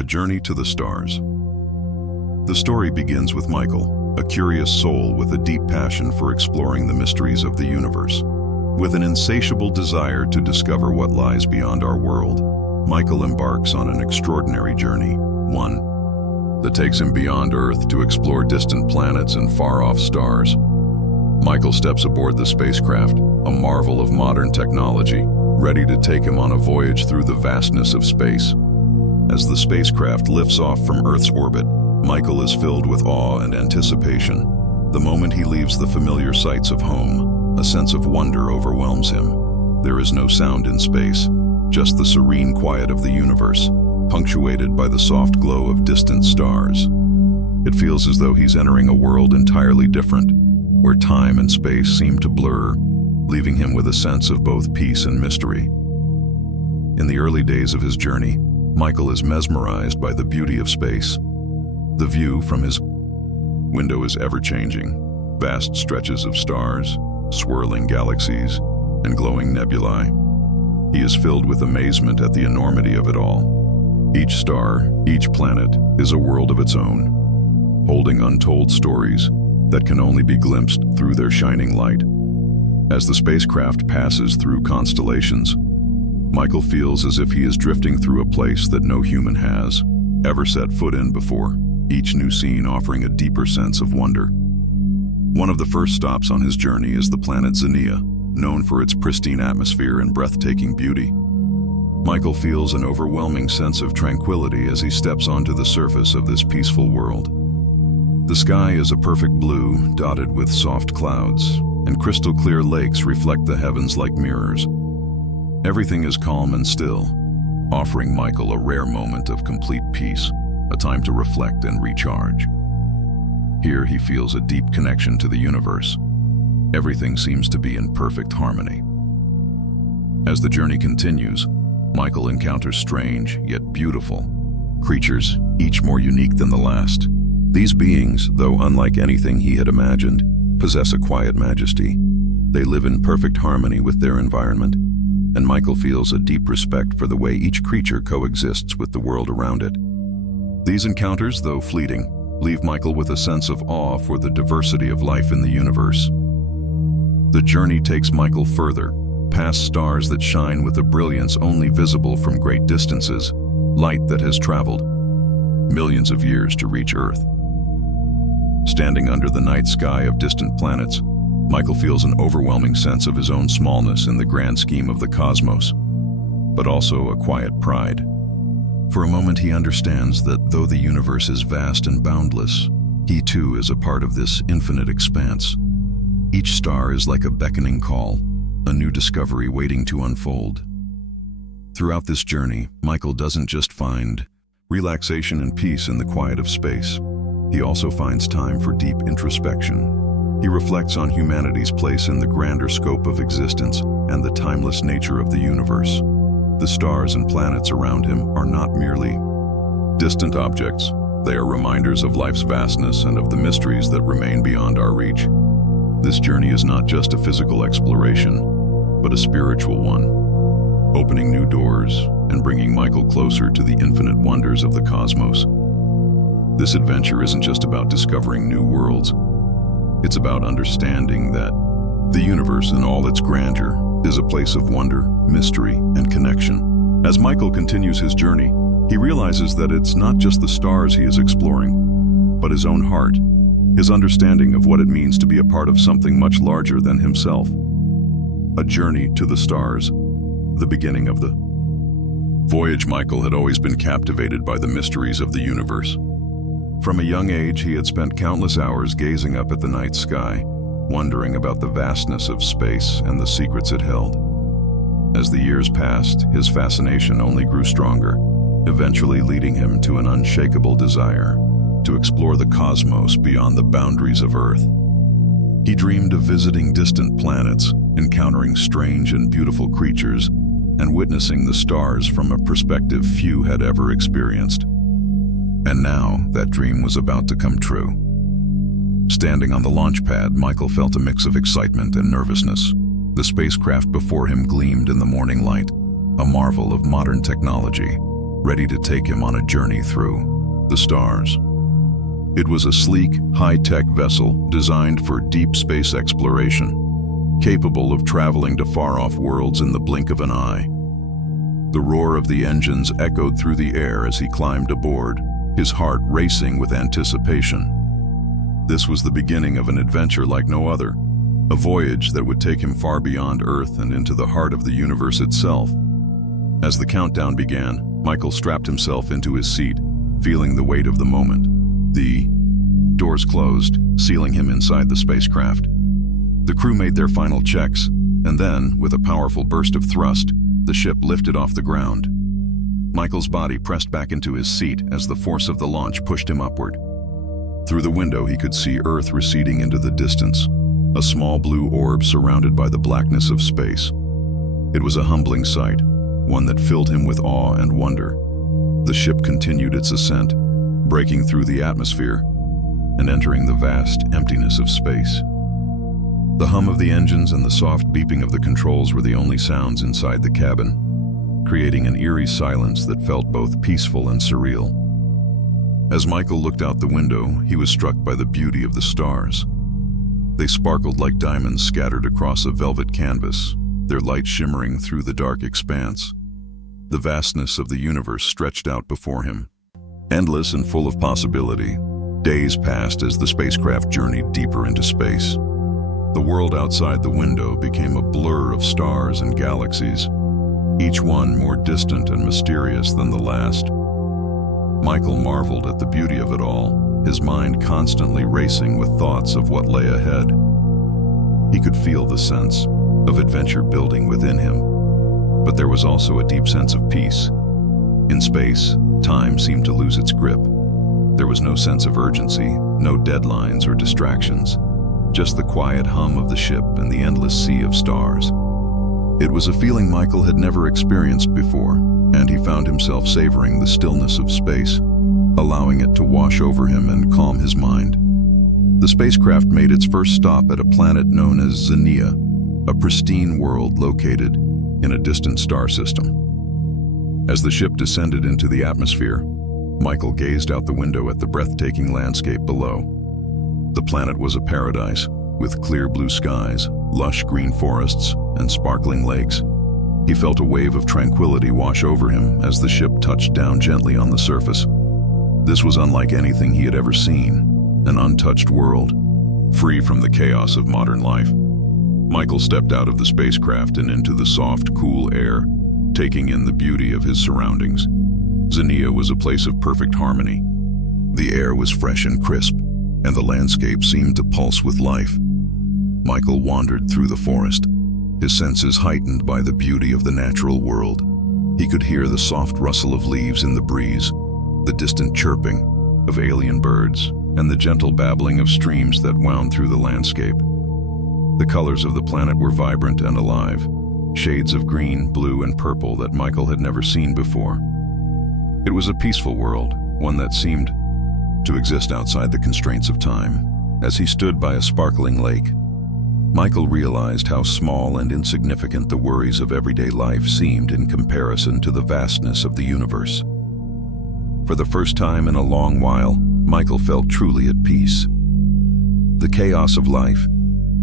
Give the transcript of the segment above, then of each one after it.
A journey to the stars. The story begins with Michael, a curious soul with a deep passion for exploring the mysteries of the universe. With an insatiable desire to discover what lies beyond our world, Michael embarks on an extraordinary journey, one that takes him beyond Earth to explore distant planets and far-off stars. Michael steps aboard the spacecraft, a marvel of modern technology, ready to take him on a voyage through the vastness of space. As the spacecraft lifts off from Earth's orbit, Michael is filled with awe and anticipation. The moment he leaves the familiar sights of home, a sense of wonder overwhelms him. There is no sound in space, just the serene quiet of the universe, punctuated by the soft glow of distant stars. It feels as though he's entering a world entirely different, where time and space seem to blur, leaving him with a sense of both peace and mystery. In the early days of his journey, Michael is mesmerized by the beauty of space. The view from his window is ever-changing, vast stretches of stars, swirling galaxies, and glowing nebulae. He is filled with amazement at the enormity of it all. Each star, each planet, is a world of its own, holding untold stories that can only be glimpsed through their shining light. As the spacecraft passes through constellations, Michael feels as if he is drifting through a place that no human has ever set foot in before, each new scene offering a deeper sense of wonder. One of the first stops on his journey is the planet Xenia, known for its pristine atmosphere and breathtaking beauty. Michael feels an overwhelming sense of tranquility as he steps onto the surface of this peaceful world. The sky is a perfect blue, dotted with soft clouds, and crystal clear lakes reflect the heavens like mirrors. Everything is calm and still, offering Michael a rare moment of complete peace, a time to reflect and recharge. Here he feels a deep connection to the universe. Everything seems to be in perfect harmony. As the journey continues, Michael encounters strange, yet beautiful creatures, each more unique than the last. These beings, though unlike anything he had imagined, possess a quiet majesty. They live in perfect harmony with their environment, and Michael feels a deep respect for the way each creature coexists with the world around it. These encounters, though fleeting, leave Michael with a sense of awe for the diversity of life in the universe. The journey takes Michael further, past stars that shine with a brilliance only visible from great distances, light that has traveled millions of years to reach Earth. Standing under the night sky of distant planets, Michael feels an overwhelming sense of his own smallness in the grand scheme of the cosmos, but also a quiet pride. For a moment he understands that though the universe is vast and boundless, he too is a part of this infinite expanse. Each star is like a beckoning call, a new discovery waiting to unfold. Throughout this journey, Michael doesn't just find relaxation and peace in the quiet of space. He also finds time for deep introspection. He reflects on humanity's place in the grander scope of existence and the timeless nature of the universe. The stars and planets around him are not merely distant objects. They are reminders of life's vastness and of the mysteries that remain beyond our reach. This journey is not just a physical exploration, but a spiritual one, opening new doors and bringing Michael closer to the infinite wonders of the cosmos. This adventure isn't just about discovering new worlds. It's about understanding that the universe in all its grandeur is a place of wonder, mystery, and connection. As Michael continues his journey, he realizes that it's not just the stars he is exploring, but his own heart, his understanding of what it means to be a part of something much larger than himself. A journey to the stars, the beginning of the voyage. Michael had always been captivated by the mysteries of the universe. From a young age, he had spent countless hours gazing up at the night sky, wondering about the vastness of space and the secrets it held. As the years passed, his fascination only grew stronger, eventually leading him to an unshakable desire to explore the cosmos beyond the boundaries of Earth. He dreamed of visiting distant planets, encountering strange and beautiful creatures, and witnessing the stars from a perspective few had ever experienced. And now, that dream was about to come true. Standing on the launch pad, Michael felt a mix of excitement and nervousness. The spacecraft before him gleamed in the morning light, a marvel of modern technology. ready to take him on a journey through the stars. It was a sleek, high-tech vessel designed for deep space exploration, capable of traveling to far-off worlds in the blink of an eye. The roar of the engines echoed through the air as he climbed aboard, his heart racing with anticipation. This was the beginning of an adventure like no other, a voyage that would take him far beyond Earth and into the heart of the universe itself. As the countdown began, Michael strapped himself into his seat, feeling the weight of the moment. The doors closed, sealing him inside the spacecraft. The crew made their final checks, and then, with a powerful burst of thrust, the ship lifted off the ground. Michael's body pressed back into his seat as the force of the launch pushed him upward. Through the window he could see Earth receding into the distance, a small blue orb surrounded by the blackness of space. It was a humbling sight, one that filled him with awe and wonder. The ship continued its ascent, breaking through the atmosphere and entering the vast emptiness of space. The hum of the engines and the soft beeping of the controls were the only sounds inside the cabin, creating an eerie silence that felt both peaceful and surreal. As Michael looked out the window, he was struck by the beauty of the stars. They sparkled like diamonds scattered across a velvet canvas, their light shimmering through the dark expanse. The vastness of the universe stretched out before him, endless and full of possibility. Days passed as the spacecraft journeyed deeper into space. The world outside the window became a blur of stars and galaxies, each one more distant and mysterious than the last. Michael marveled at the beauty of it all, his mind constantly racing with thoughts of what lay ahead. He could feel the sense of adventure building within him, but there was also a deep sense of peace. In space, time seemed to lose its grip. There was no sense of urgency, no deadlines or distractions, just the quiet hum of the ship and the endless sea of stars. It was a feeling Michael had never experienced before, and he found himself savoring the stillness of space, allowing it to wash over him and calm his mind. The spacecraft made its first stop at a planet known as Xenia, a pristine world located in a distant star system. As the ship descended into the atmosphere, Michael gazed out the window at the breathtaking landscape below. The planet was a paradise, with clear blue skies, lush green forests, and sparkling lakes. He felt a wave of tranquility wash over him as the ship touched down gently on the surface. This was unlike anything he had ever seen, an untouched world, free from the chaos of modern life. Michael stepped out of the spacecraft and into the soft, cool air, taking in the beauty of his surroundings. Xenia was a place of perfect harmony. The air was fresh and crisp, and the landscape seemed to pulse with life. Michael wandered through the forest, his senses heightened by the beauty of the natural world. He could hear the soft rustle of leaves in the breeze, the distant chirping of alien birds, and the gentle babbling of streams that wound through the landscape. The colors of the planet were vibrant and alive, shades of green, blue, and purple that Michael had never seen before. It was a peaceful world, one that seemed to exist outside the constraints of time. As he stood by a sparkling lake, Michael realized how small and insignificant the worries of everyday life seemed in comparison to the vastness of the universe. For the first time in a long while, Michael felt truly at peace. The chaos of life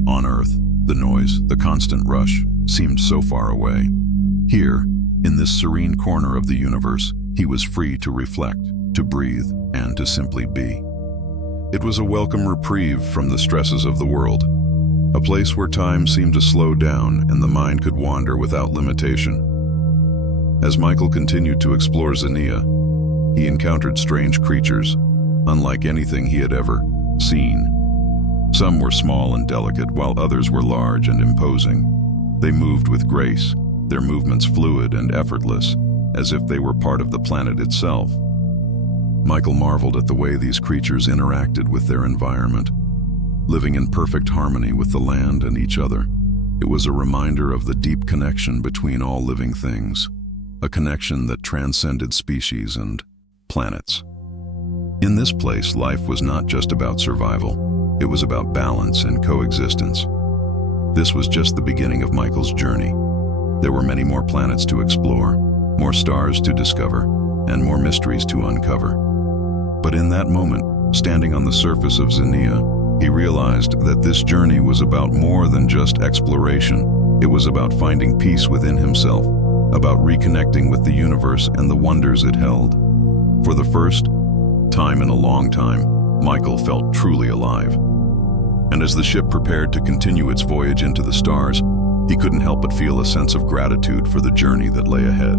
on Earth, the noise, the constant rush, seemed so far away. Here, in this serene corner of the universe, he was free to reflect, to breathe, and to simply be. It was a welcome reprieve from the stresses of the world, a place where time seemed to slow down and the mind could wander without limitation. As Michael continued to explore Xenia, he encountered strange creatures, unlike anything he had ever seen. Some were small and delicate, while others were large and imposing. They moved with grace, their movements fluid and effortless, as if they were part of the planet itself. Michael marveled at the way these creatures interacted with their environment, living in perfect harmony with the land and each other. It was a reminder of the deep connection between all living things, a connection that transcended species and planets. In this place, life was not just about survival. It was about balance and coexistence. This was just the beginning of Michael's journey. There were many more planets to explore, more stars to discover, and more mysteries to uncover. But in that moment, standing on the surface of Xenia, he realized that this journey was about more than just exploration. It was about finding peace within himself, about reconnecting with the universe and the wonders it held. For the first time in a long time, Michael felt truly alive. And as the ship prepared to continue its voyage into the stars, he couldn't help but feel a sense of gratitude for the journey that lay ahead.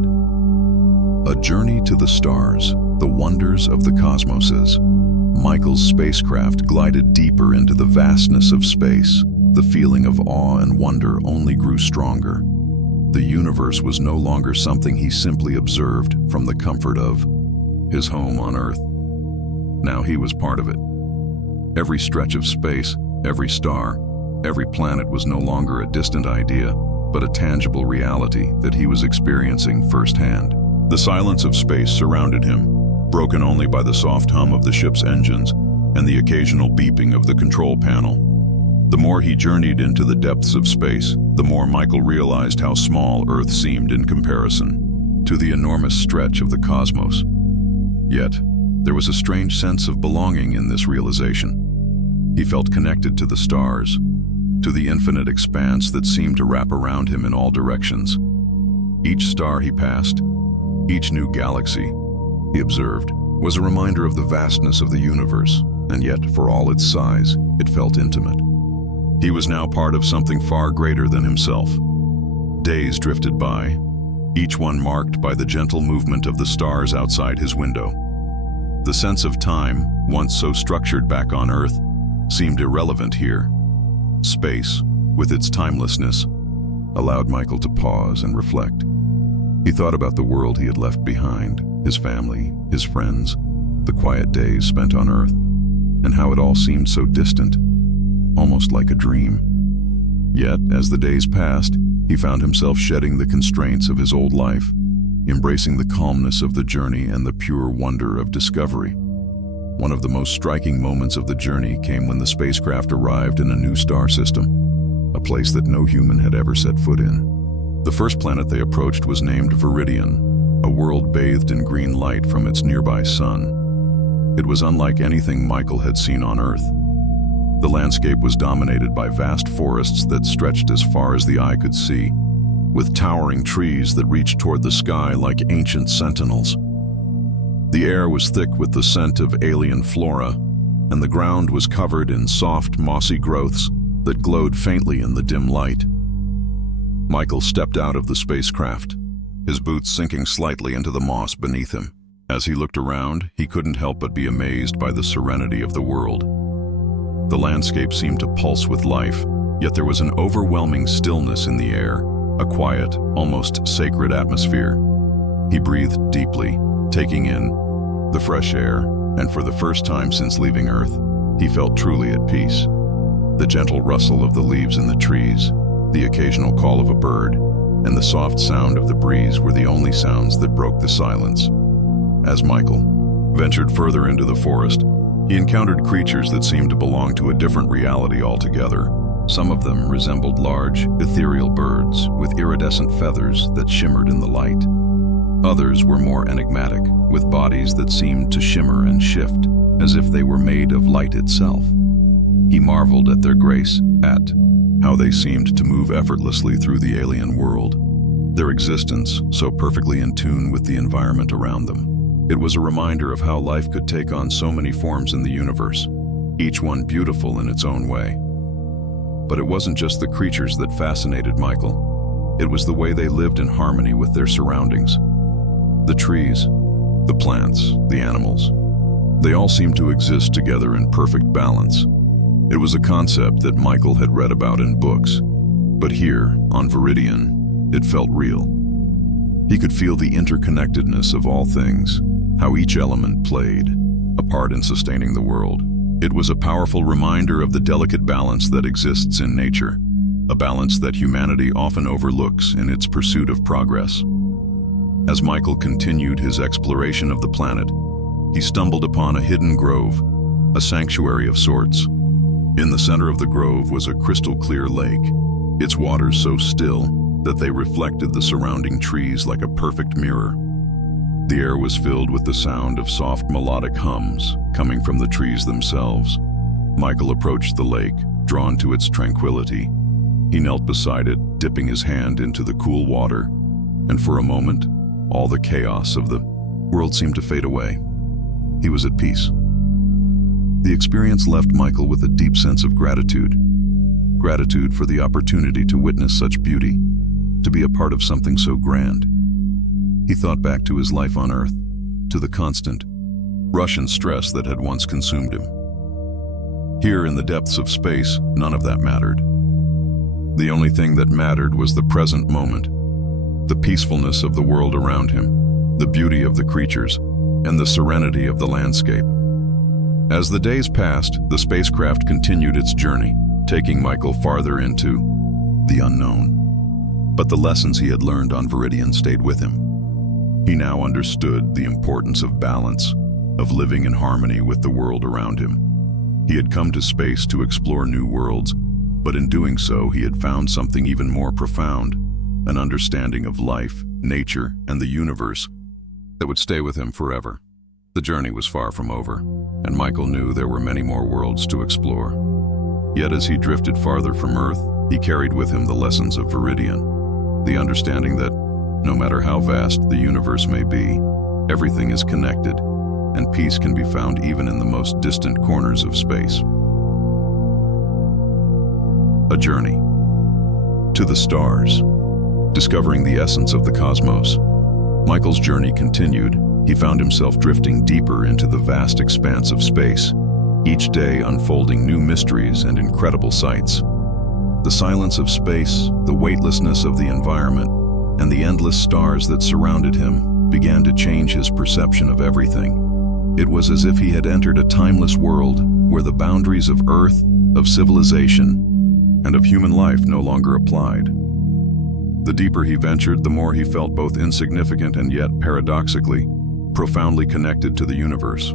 A journey to the stars, the wonders of the cosmoses. Michael's spacecraft glided deeper into the vastness of space. The feeling of awe and wonder only grew stronger. The universe was no longer something he simply observed from the comfort of his home on Earth. Now he was part of it. Every stretch of space, every star, every planet was no longer a distant idea, but a tangible reality that he was experiencing firsthand. The silence of space surrounded him, broken only by the soft hum of the ship's engines and the occasional beeping of the control panel. The more he journeyed into the depths of space, the more Michael realized how small Earth seemed in comparison to the enormous stretch of the cosmos. Yet, there was a strange sense of belonging in this realization. He felt connected to the stars, to the infinite expanse that seemed to wrap around him in all directions. Each star he passed, each new galaxy he observed, was a reminder of the vastness of the universe, and yet, for all its size, it felt intimate. He was now part of something far greater than himself. Days drifted by, each one marked by the gentle movement of the stars outside his window. The sense of time, once so structured back on Earth, seemed irrelevant here. Space, with its timelessness, allowed Michael to pause and reflect. He thought about the world he had left behind, his family, his friends, the quiet days spent on Earth, and how it all seemed so distant, almost like a dream. Yet, as the days passed, he found himself shedding the constraints of his old life, embracing the calmness of the journey and the pure wonder of discovery. One of the most striking moments of the journey came when the spacecraft arrived in a new star system, a place that no human had ever set foot in. The first planet they approached was named Viridian, a world bathed in green light from its nearby sun. It was unlike anything Michael had seen on Earth. The landscape was dominated by vast forests that stretched as far as the eye could see, with towering trees that reached toward the sky like ancient sentinels. The air was thick with the scent of alien flora, and the ground was covered in soft, mossy growths that glowed faintly in the dim light. Michael stepped out of the spacecraft, his boots sinking slightly into the moss beneath him. As he looked around, he couldn't help but be amazed by the serenity of the world. The landscape seemed to pulse with life, yet there was an overwhelming stillness in the air, a quiet, almost sacred atmosphere. He breathed deeply, taking in the fresh air, and for the first time since leaving Earth, he felt truly at peace. The gentle rustle of the leaves in the trees, the occasional call of a bird, and the soft sound of the breeze were the only sounds that broke the silence. As Michael ventured further into the forest, he encountered creatures that seemed to belong to a different reality altogether. Some of them resembled large, ethereal birds with iridescent feathers that shimmered in the light. Others were more enigmatic, with bodies that seemed to shimmer and shift, as if they were made of light itself. He marveled at their grace, at how they seemed to move effortlessly through the alien world, their existence so perfectly in tune with the environment around them. It was a reminder of how life could take on so many forms in the universe, each one beautiful in its own way. But it wasn't just the creatures that fascinated Michael. It was the way they lived in harmony with their surroundings. The trees, the plants, the animals, they all seemed to exist together in perfect balance. It was a concept that Michael had read about in books, but here, on Viridian, it felt real. He could feel the interconnectedness of all things, how each element played a part in sustaining the world. It was a powerful reminder of the delicate balance that exists in nature, a balance that humanity often overlooks in its pursuit of progress. As Michael continued his exploration of the planet, he stumbled upon a hidden grove, a sanctuary of sorts. In the center of the grove was a crystal-clear lake, its waters so still that they reflected the surrounding trees like a perfect mirror. The air was filled with the sound of soft melodic hums coming from the trees themselves. Michael approached the lake, drawn to its tranquility. He knelt beside it, dipping his hand into the cool water, and for a moment, all the chaos of the world seemed to fade away. He was at peace. The experience left Michael with a deep sense of gratitude. Gratitude for the opportunity to witness such beauty, to be a part of something so grand. He thought back to his life on Earth, to the constant rush and stress that had once consumed him. Here in the depths of space, none of that mattered. The only thing that mattered was the present moment, the peacefulness of the world around him, the beauty of the creatures, and the serenity of the landscape. As the days passed, the spacecraft continued its journey, taking Michael farther into the unknown. But the lessons he had learned on Viridian stayed with him. He now understood the importance of balance, of living in harmony with the world around him. He had come to space to explore new worlds, but in doing so, he had found something even more profound, an understanding of life, nature, and the universe that would stay with him forever. The journey was far from over, and Michael knew there were many more worlds to explore. Yet as he drifted farther from Earth, he carried with him the lessons of Viridian, the understanding that no matter how vast the universe may be, everything is connected, and peace can be found even in the most distant corners of space. A journey to the stars, discovering the essence of the cosmos. Michael's journey continued. He found himself drifting deeper into the vast expanse of space, each day unfolding new mysteries and incredible sights. The silence of space, the weightlessness of the environment, and the endless stars that surrounded him began to change his perception of everything. It was as if he had entered a timeless world where the boundaries of Earth, of civilization, and of human life no longer applied. The deeper he ventured, the more he felt both insignificant and yet, paradoxically, profoundly connected to the universe.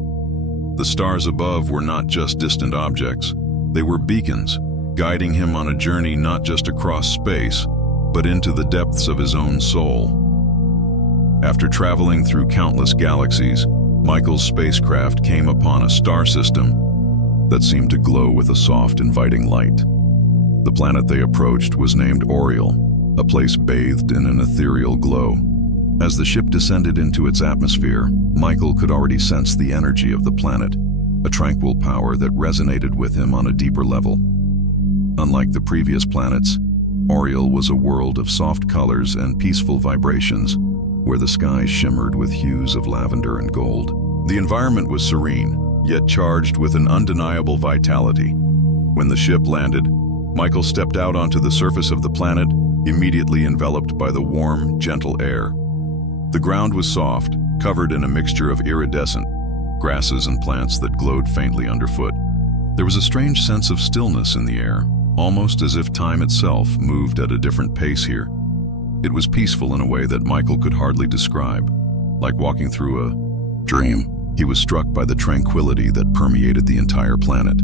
The stars above were not just distant objects. They were beacons, guiding him on a journey not just across space, but into the depths of his own soul. After traveling through countless galaxies, Michael's spacecraft came upon a star system that seemed to glow with a soft, inviting light. The planet they approached was named Oriole, a place bathed in an ethereal glow. As the ship descended into its atmosphere, Michael could already sense the energy of the planet, a tranquil power that resonated with him on a deeper level. Unlike the previous planets, Oriole was a world of soft colors and peaceful vibrations, where the skies shimmered with hues of lavender and gold. The environment was serene, yet charged with an undeniable vitality. When the ship landed, Michael stepped out onto the surface of the planet, immediately enveloped by the warm, gentle air. The ground was soft, covered in a mixture of iridescent grasses and plants that glowed faintly underfoot. There was a strange sense of stillness in the air, almost as if time itself moved at a different pace here. It was peaceful in a way that Michael could hardly describe, like walking through a dream. He was struck by the tranquility that permeated the entire planet,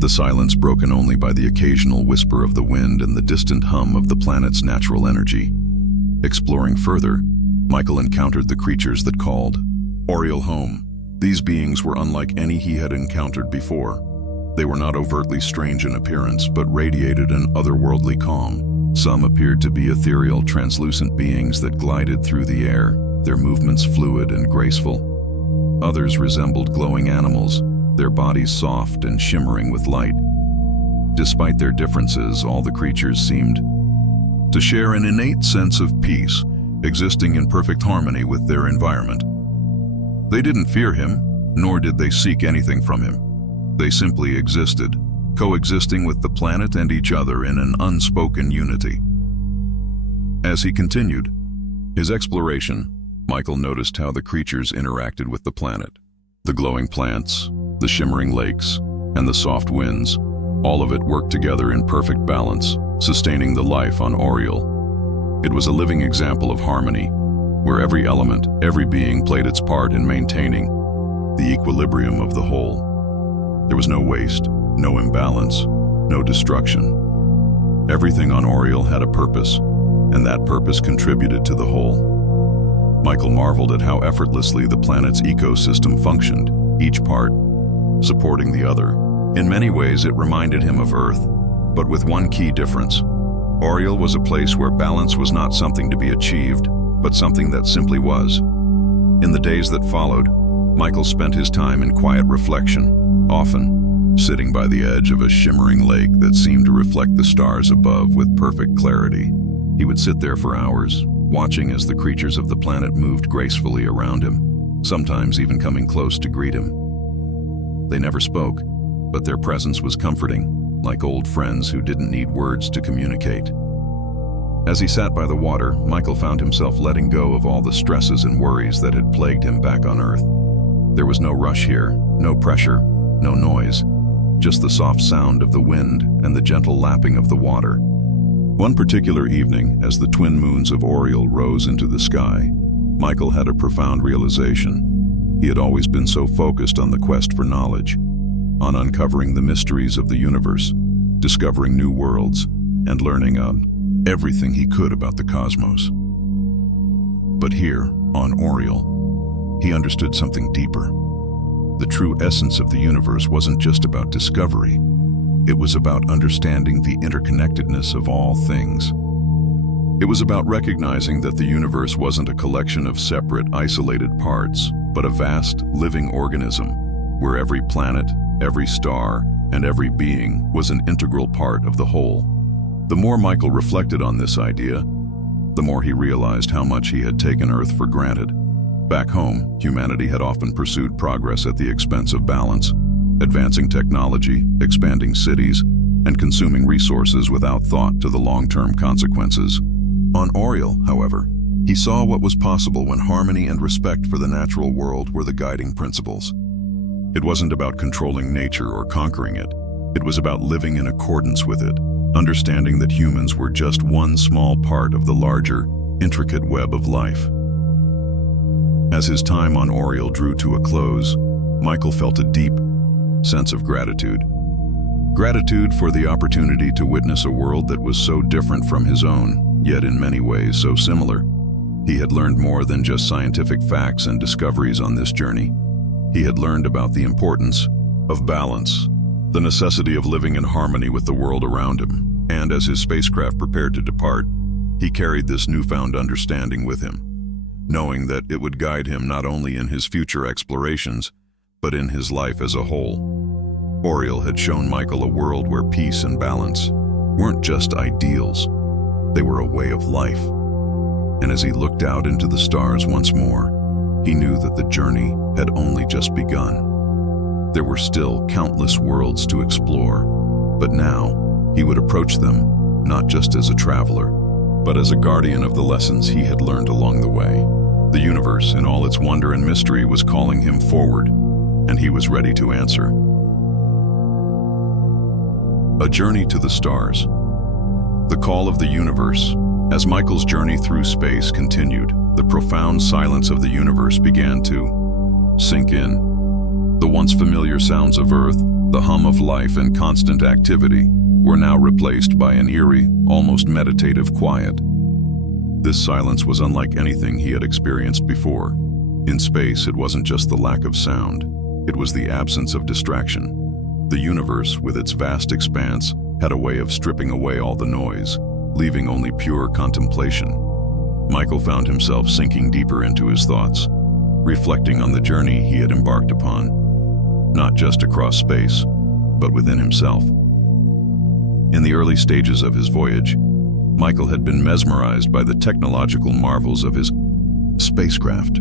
the silence broken only by the occasional whisper of the wind and the distant hum of the planet's natural energy. Exploring further, Michael encountered the creatures that called Oriole home. These beings were unlike any he had encountered before. They were not overtly strange in appearance, but radiated an otherworldly calm. Some appeared to be ethereal, translucent beings that glided through the air, their movements fluid and graceful. Others resembled glowing animals, their bodies soft and shimmering with light. Despite their differences, all the creatures seemed to share an innate sense of peace, existing in perfect harmony with their environment. They didn't fear him, nor did they seek anything from him. They simply existed, coexisting with the planet and each other in an unspoken unity. As he continued his exploration, Michael noticed how the creatures interacted with the planet. The glowing plants, the shimmering lakes, and the soft winds, all of it worked together in perfect balance, sustaining the life on Oriole. It was a living example of harmony, where every element, every being played its part in maintaining the equilibrium of the whole. There was no waste, no imbalance, no destruction. Everything on Oriole had a purpose, and that purpose contributed to the whole. Michael marveled at how effortlessly the planet's ecosystem functioned, each part supporting the other. In many ways, it reminded him of Earth, but with one key difference. Oriel was a place where balance was not something to be achieved, but something that simply was. In the days that followed, Michael spent his time in quiet reflection, often sitting by the edge of a shimmering lake that seemed to reflect the stars above with perfect clarity. He would sit there for hours, watching as the creatures of the planet moved gracefully around him, sometimes even coming close to greet him. They never spoke, but their presence was comforting, like old friends who didn't need words to communicate. As he sat by the water, Michael found himself letting go of all the stresses and worries that had plagued him back on Earth. There was no rush here, no pressure, no noise, just the soft sound of the wind and the gentle lapping of the water. One particular evening, as the twin moons of Oriel rose into the sky, Michael had a profound realization. He had always been so focused on the quest for knowledge, on uncovering the mysteries of the universe, discovering new worlds, and learning everything he could about the cosmos. But here, on Oriel, he understood something deeper. The true essence of the universe wasn't just about discovery. It was about understanding the interconnectedness of all things. It was about recognizing that the universe wasn't a collection of separate, isolated parts, but a vast, living organism, where every planet, every star, and every being was an integral part of the whole. The more Michael reflected on this idea, the more he realized how much he had taken Earth for granted. Back home, humanity had often pursued progress at the expense of balance, advancing technology, expanding cities, and consuming resources without thought to the long-term consequences. On Oriel, however, he saw what was possible when harmony and respect for the natural world were the guiding principles. It wasn't about controlling nature or conquering it. It was about living in accordance with it, understanding that humans were just one small part of the larger, intricate web of life. As his time on Oriel drew to a close, Michael felt a deep sense of gratitude. Gratitude for the opportunity to witness a world that was so different from his own, yet in many ways so similar. He had learned more than just scientific facts and discoveries on this journey. He had learned about the importance of balance, the necessity of living in harmony with the world around him, and as his spacecraft prepared to depart, he carried this newfound understanding with him, knowing that it would guide him not only in his future explorations, but in his life as a whole. Oriel had shown Michael a world where peace and balance weren't just ideals, they were a way of life. And as he looked out into the stars once more, he knew that the journey had only just begun. There were still countless worlds to explore, but now he would approach them not just as a traveler, but as a guardian of the lessons he had learned along the way. The universe, in all its wonder and mystery, was calling him forward, and he was ready to answer. A journey to the stars. The call of the universe. As Michael's journey through space continued, the profound silence of the universe began to sink in. The once familiar sounds of Earth, the hum of life and constant activity, were now replaced by an eerie, almost meditative quiet. This silence was unlike anything he had experienced before. In space, it wasn't just the lack of sound. It was the absence of distraction. The universe, with its vast expanse, had a way of stripping away all the noise, leaving only pure contemplation. Michael found himself sinking deeper into his thoughts, reflecting on the journey he had embarked upon, not just across space, but within himself. In the early stages of his voyage, Michael had been mesmerized by the technological marvels of his spacecraft.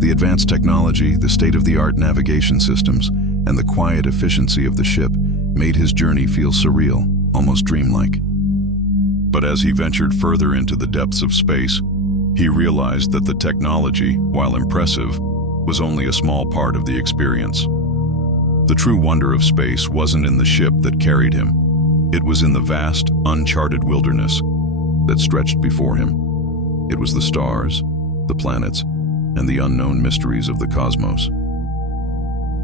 The advanced technology, the state-of-the-art navigation systems, and the quiet efficiency of the ship made his journey feel surreal, almost dreamlike. But as he ventured further into the depths of space, he realized that the technology, while impressive, was only a small part of the experience. The true wonder of space wasn't in the ship that carried him. It was in the vast, uncharted wilderness that stretched before him. It was the stars, the planets, and the unknown mysteries of the cosmos.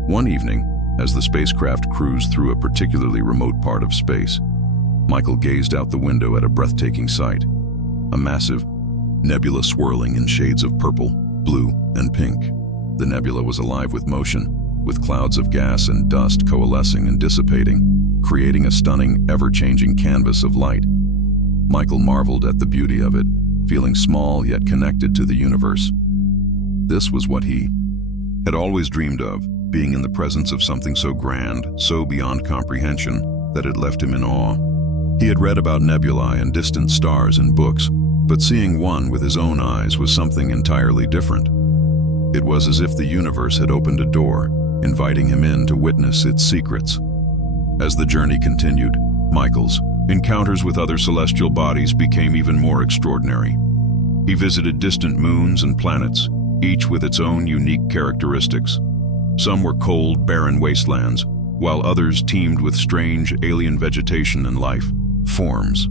One evening, as the spacecraft cruised through a particularly remote part of space, Michael gazed out the window at a breathtaking sight. A massive, nebula swirling in shades of purple, blue, and pink. The nebula was alive with motion, with clouds of gas and dust coalescing and dissipating, creating a stunning, ever-changing canvas of light. Michael marveled at the beauty of it, feeling small yet connected to the universe. This was what he had always dreamed of, being in the presence of something so grand, so beyond comprehension, that it left him in awe. He had read about nebulae and distant stars in books, but seeing one with his own eyes was something entirely different. It was as if the universe had opened a door, inviting him in to witness its secrets. As the journey continued, Michael's encounters with other celestial bodies became even more extraordinary. He visited distant moons and planets, each with its own unique characteristics. Some were cold, barren wastelands, while others teemed with strange, alien vegetation and life forms.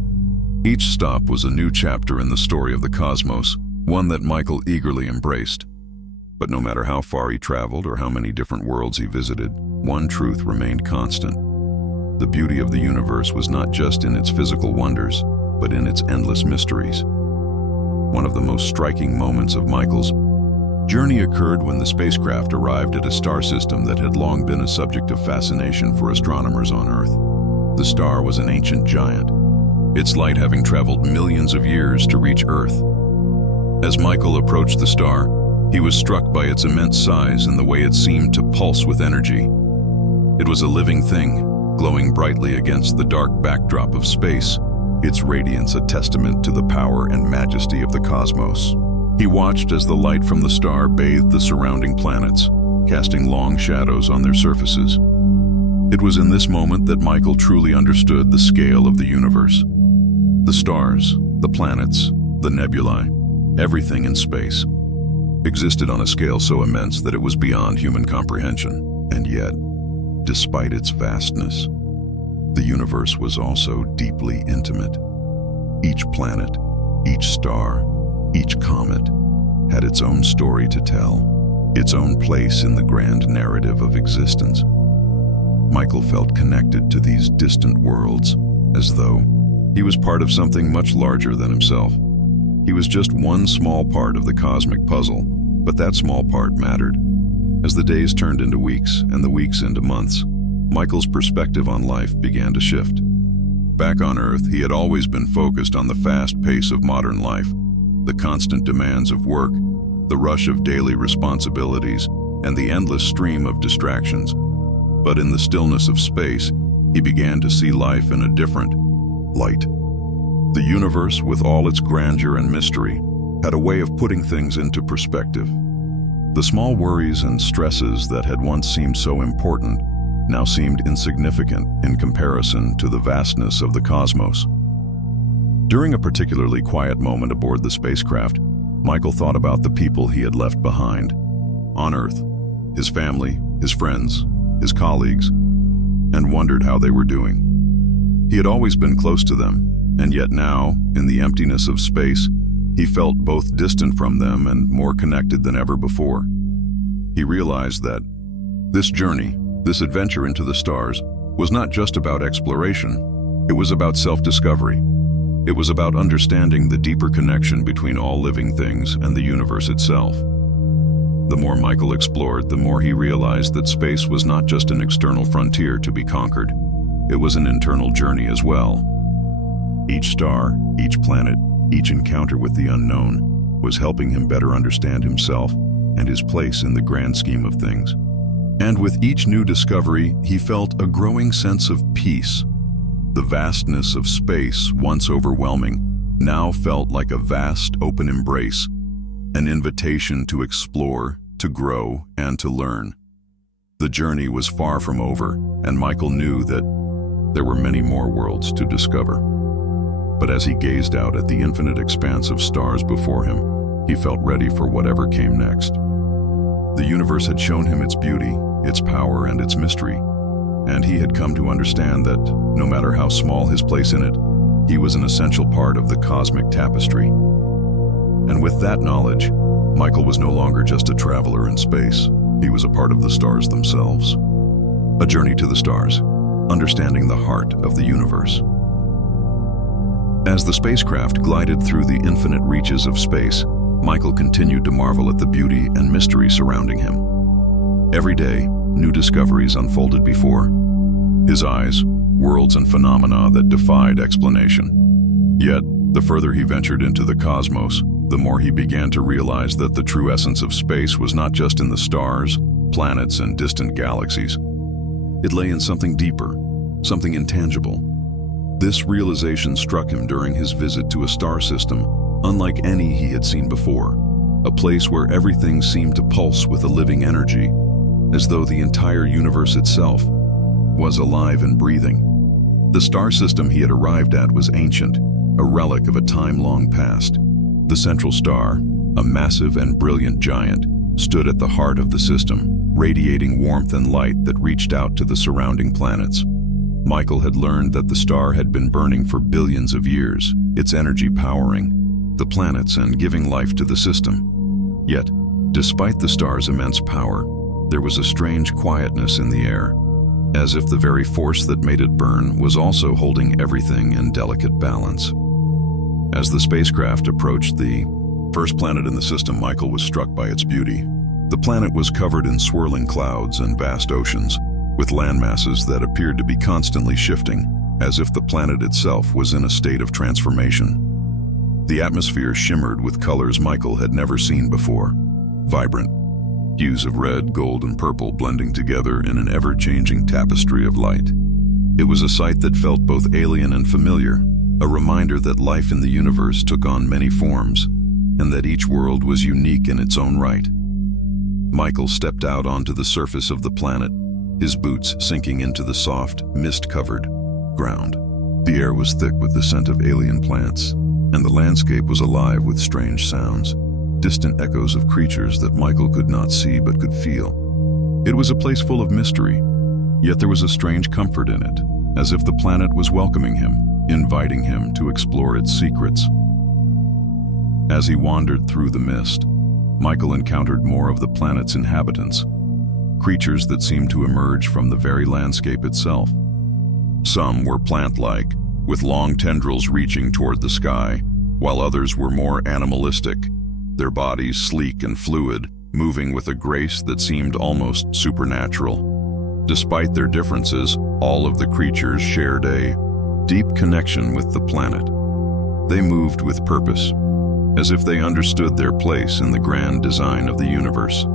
Each stop was a new chapter in the story of the cosmos, one that Michael eagerly embraced. But no matter how far he traveled or how many different worlds he visited, one truth remained constant. The beauty of the universe was not just in its physical wonders, but in its endless mysteries. One of the most striking moments of Michael's journey occurred when the spacecraft arrived at a star system that had long been a subject of fascination for astronomers on Earth. The star was an ancient giant, its light having traveled millions of years to reach Earth. As Michael approached the star, he was struck by its immense size and the way it seemed to pulse with energy. It was a living thing, glowing brightly against the dark backdrop of space, its radiance a testament to the power and majesty of the cosmos. He watched as the light from the star bathed the surrounding planets, casting long shadows on their surfaces. It was in this moment that Michael truly understood the scale of the universe. The stars, the planets, the nebulae, everything in space, existed on a scale so immense that it was beyond human comprehension. And yet, despite its vastness, the universe was also deeply intimate. Each planet, each star, each comet had its own story to tell, its own place in the grand narrative of existence. Michael felt connected to these distant worlds, as though he was part of something much larger than himself. He was just one small part of the cosmic puzzle, but that small part mattered. As the days turned into weeks and the weeks into months, Michael's perspective on life began to shift. Back on Earth, he had always been focused on the fast pace of modern life, the constant demands of work, the rush of daily responsibilities, and the endless stream of distractions. But in the stillness of space, he began to see life in a different light. The universe, with all its grandeur and mystery, had a way of putting things into perspective. The small worries and stresses that had once seemed so important now seemed insignificant in comparison to the vastness of the cosmos. During a particularly quiet moment aboard the spacecraft, Michael thought about the people he had left behind on Earth, his family, his friends, his colleagues, and wondered how they were doing. He had always been close to them, and yet now, in the emptiness of space, he felt both distant from them and more connected than ever before. He realized that this journey, this adventure into the stars, was not just about exploration. It was about self-discovery. It was about understanding the deeper connection between all living things and the universe itself. The more Michael explored, the more he realized that space was not just an external frontier to be conquered. It was an internal journey as well. Each star, each planet, each encounter with the unknown was helping him better understand himself and his place in the grand scheme of things. And with each new discovery, he felt a growing sense of peace. The vastness of space, once overwhelming, now felt like a vast open embrace, an invitation to explore, to grow, and to learn. The journey was far from over, and Michael knew that there were many more worlds to discover. But as he gazed out at the infinite expanse of stars before him, he felt ready for whatever came next. The universe had shown him its beauty, its power, and its mystery, and he had come to understand that, no matter how small his place in it, he was an essential part of the cosmic tapestry. And with that knowledge, Michael was no longer just a traveler in space. He was a part of the stars themselves. A journey to the stars, understanding the heart of the universe. As the spacecraft glided through the infinite reaches of space, Michael continued to marvel at the beauty and mystery surrounding him. Every day, new discoveries unfolded before his eyes, worlds and phenomena that defied explanation. Yet, the further he ventured into the cosmos, the more he began to realize that the true essence of space was not just in the stars, planets, and distant galaxies. It lay in something deeper, something intangible. This realization struck him during his visit to a star system unlike any he had seen before, a place where everything seemed to pulse with a living energy, as though the entire universe itself was alive and breathing. The star system he had arrived at was ancient, a relic of a time long past. The central star, a massive and brilliant giant, stood at the heart of the system, radiating warmth and light that reached out to the surrounding planets. Michael had learned that the star had been burning for billions of years, its energy powering the planets and giving life to the system. Yet, despite the star's immense power, there was a strange quietness in the air, as if the very force that made it burn was also holding everything in delicate balance. As the spacecraft approached the first planet in the system, Michael was struck by its beauty. The planet was covered in swirling clouds and vast oceans, with landmasses that appeared to be constantly shifting, as if the planet itself was in a state of transformation. The atmosphere shimmered with colors Michael had never seen before, vibrant hues of red, gold, and purple blending together in an ever-changing tapestry of light. It was a sight that felt both alien and familiar, a reminder that life in the universe took on many forms, and that each world was unique in its own right. Michael stepped out onto the surface of the planet, his boots sinking into the soft, mist-covered ground. The air was thick with the scent of alien plants, and the landscape was alive with strange sounds, distant echoes of creatures that Michael could not see but could feel. It was a place full of mystery, yet there was a strange comfort in it, as if the planet was welcoming him, inviting him to explore its secrets. As he wandered through the mist, Michael encountered more of the planet's inhabitants, creatures that seemed to emerge from the very landscape itself. Some were plant-like, with long tendrils reaching toward the sky, while others were more animalistic, their bodies sleek and fluid, moving with a grace that seemed almost supernatural. Despite their differences, all of the creatures shared a deep connection with the planet. They moved with purpose, as if they understood their place in the grand design of the universe.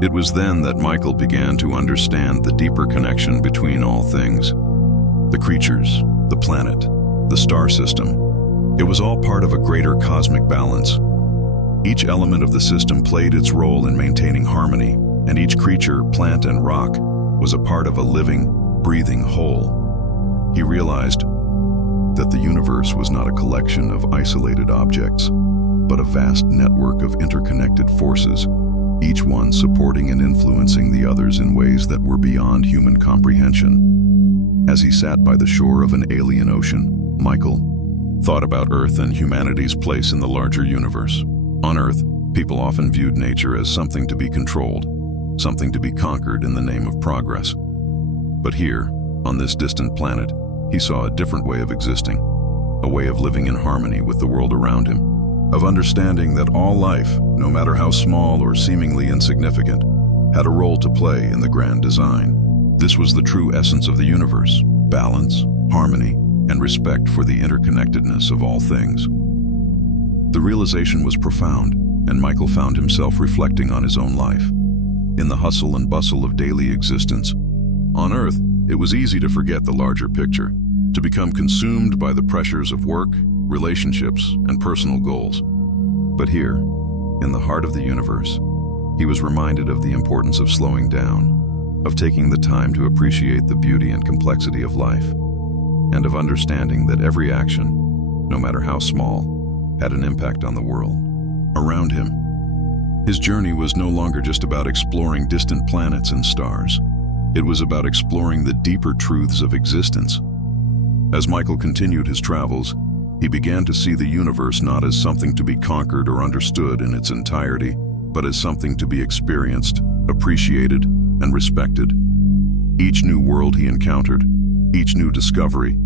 It was then that Michael began to understand the deeper connection between all things. The creatures, the planet, the star system. It was all part of a greater cosmic balance. Each element of the system played its role in maintaining harmony, and each creature, plant, and rock was a part of a living, breathing whole. He realized that the universe was not a collection of isolated objects, but a vast network of interconnected forces, each one supporting and influencing the others in ways that were beyond human comprehension. As he sat by the shore of an alien ocean, Michael thought about Earth and humanity's place in the larger universe. On Earth, people often viewed nature as something to be controlled, something to be conquered in the name of progress. But here, on this distant planet, he saw a different way of existing, a way of living in harmony with the world around him, of understanding that all life, no matter how small or seemingly insignificant, had a role to play in the grand design. This was the true essence of the universe: balance, harmony, and respect for the interconnectedness of all things. The realization was profound, and Michael found himself reflecting on his own life. In the hustle and bustle of daily existence, on Earth, it was easy to forget the larger picture, to become consumed by the pressures of work, relationships, and personal goals. But here, in the heart of the universe, he was reminded of the importance of slowing down, of taking the time to appreciate the beauty and complexity of life, and of understanding that every action, no matter how small, had an impact on the world around him. His journey was no longer just about exploring distant planets and stars. It was about exploring the deeper truths of existence. As Michael continued his travels, he began to see the universe not as something to be conquered or understood in its entirety, but as something to be experienced, appreciated, and respected. Each new world he encountered, each new discovery,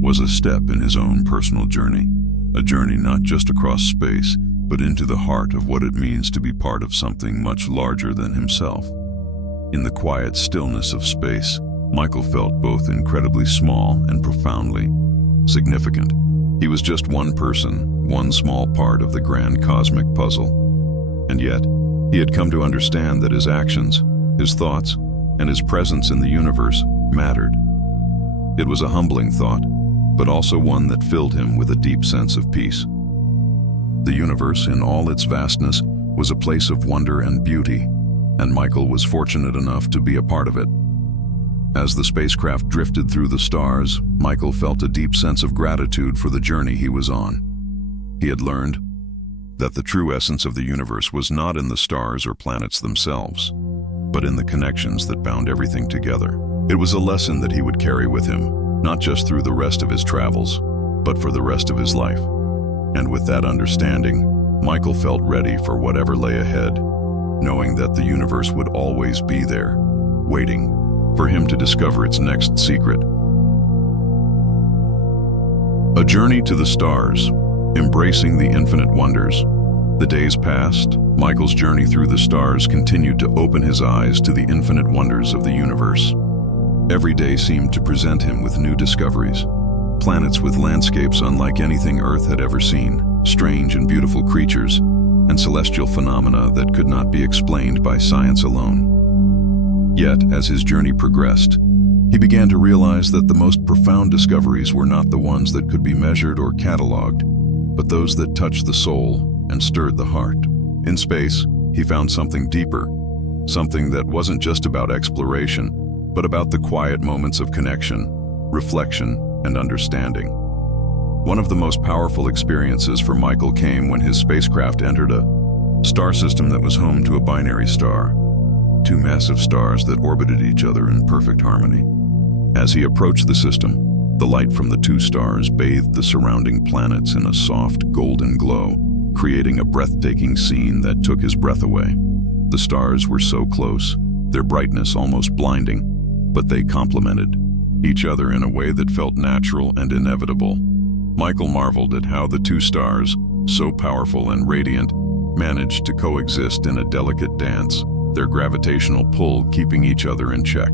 was a step in his own personal journey, a journey not just across space, but into the heart of what it means to be part of something much larger than himself. In the quiet stillness of space, Michael felt both incredibly small and profoundly significant. He was just one person, one small part of the grand cosmic puzzle. And yet, he had come to understand that his actions, his thoughts, and his presence in the universe mattered. It was a humbling thought, but also one that filled him with a deep sense of peace. The universe, in all its vastness, was a place of wonder and beauty, and Michael was fortunate enough to be a part of it. As the spacecraft drifted through the stars, Michael felt a deep sense of gratitude for the journey he was on. He had learned that the true essence of the universe was not in the stars or planets themselves, but in the connections that bound everything together. It was a lesson that he would carry with him, not just through the rest of his travels, but for the rest of his life. And with that understanding, Michael felt ready for whatever lay ahead, knowing that the universe would always be there, waiting for him to discover its next secret. A journey to the stars, embracing the infinite wonders. The days passed. Michael's journey through the stars continued to open his eyes to the infinite wonders of the universe. Every day seemed to present him with new discoveries. Planets with landscapes unlike anything Earth had ever seen, strange and beautiful creatures, and celestial phenomena that could not be explained by science alone. Yet, as his journey progressed, he began to realize that the most profound discoveries were not the ones that could be measured or cataloged, but those that touched the soul and stirred the heart. In space, he found something deeper, something that wasn't just about exploration, but about the quiet moments of connection, reflection, and understanding. One of the most powerful experiences for Michael came when his spacecraft entered a star system that was home to a binary star, two massive stars that orbited each other in perfect harmony. As he approached the system, the light from the two stars bathed the surrounding planets in a soft, golden glow, creating a breathtaking scene that took his breath away. The stars were so close, their brightness almost blinding, but they complemented each other in a way that felt natural and inevitable. Michael marveled at how the two stars, so powerful and radiant, managed to coexist in a delicate dance, their gravitational pull keeping each other in check.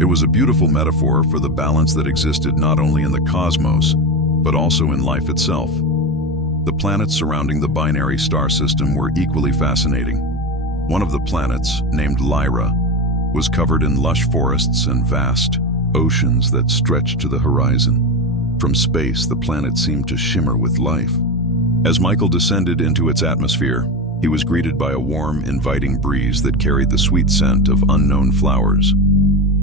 It was a beautiful metaphor for the balance that existed not only in the cosmos, but also in life itself. The planets surrounding the binary star system were equally fascinating. One of the planets, named Lyra, was covered in lush forests and vast oceans that stretched to the horizon. From space, the planet seemed to shimmer with life. As Michael descended into its atmosphere, he was greeted by a warm, inviting breeze that carried the sweet scent of unknown flowers.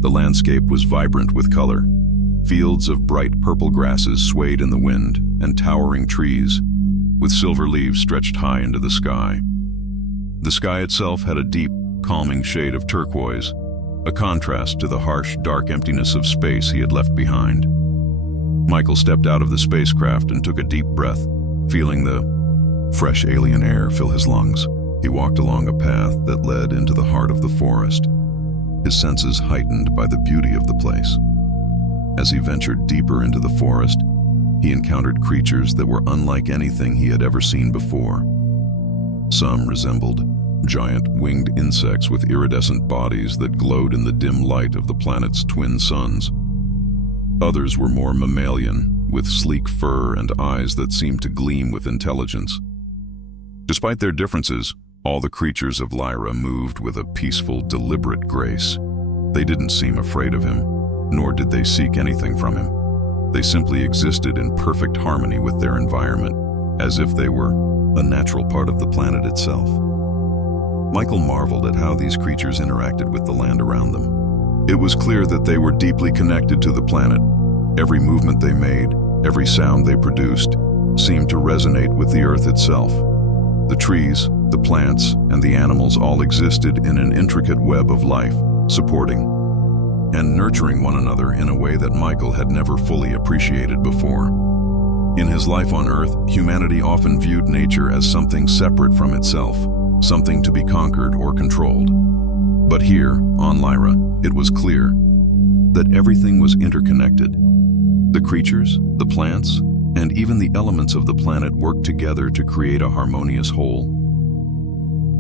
The landscape was vibrant with color. Fields of bright purple grasses swayed in the wind, and towering trees, with silver leaves stretched high into the sky. The sky itself had a deep, calming shade of turquoise, a contrast to the harsh, dark emptiness of space he had left behind. Michael stepped out of the spacecraft and took a deep breath, feeling the fresh alien air fill his lungs. He walked along a path that led into the heart of the forest, his senses heightened by the beauty of the place. As he ventured deeper into the forest, he encountered creatures that were unlike anything he had ever seen before. Some resembled giant winged insects with iridescent bodies that glowed in the dim light of the planet's twin suns. Others were more mammalian, with sleek fur and eyes that seemed to gleam with intelligence. Despite their differences, all the creatures of Lyra moved with a peaceful, deliberate grace. They didn't seem afraid of him, nor did they seek anything from him. They simply existed in perfect harmony with their environment, as if they were a natural part of the planet itself. Michael marveled at how these creatures interacted with the land around them. It was clear that they were deeply connected to the planet. Every movement they made, every sound they produced, seemed to resonate with the earth itself. The trees, the plants, and the animals all existed in an intricate web of life, supporting and nurturing one another in a way that Michael had never fully appreciated before. In his life on Earth, humanity often viewed nature as something separate from itself, something to be conquered or controlled. But here, on Lyra, it was clear that everything was interconnected. The creatures, the plants, and even the elements of the planet worked together to create a harmonious whole.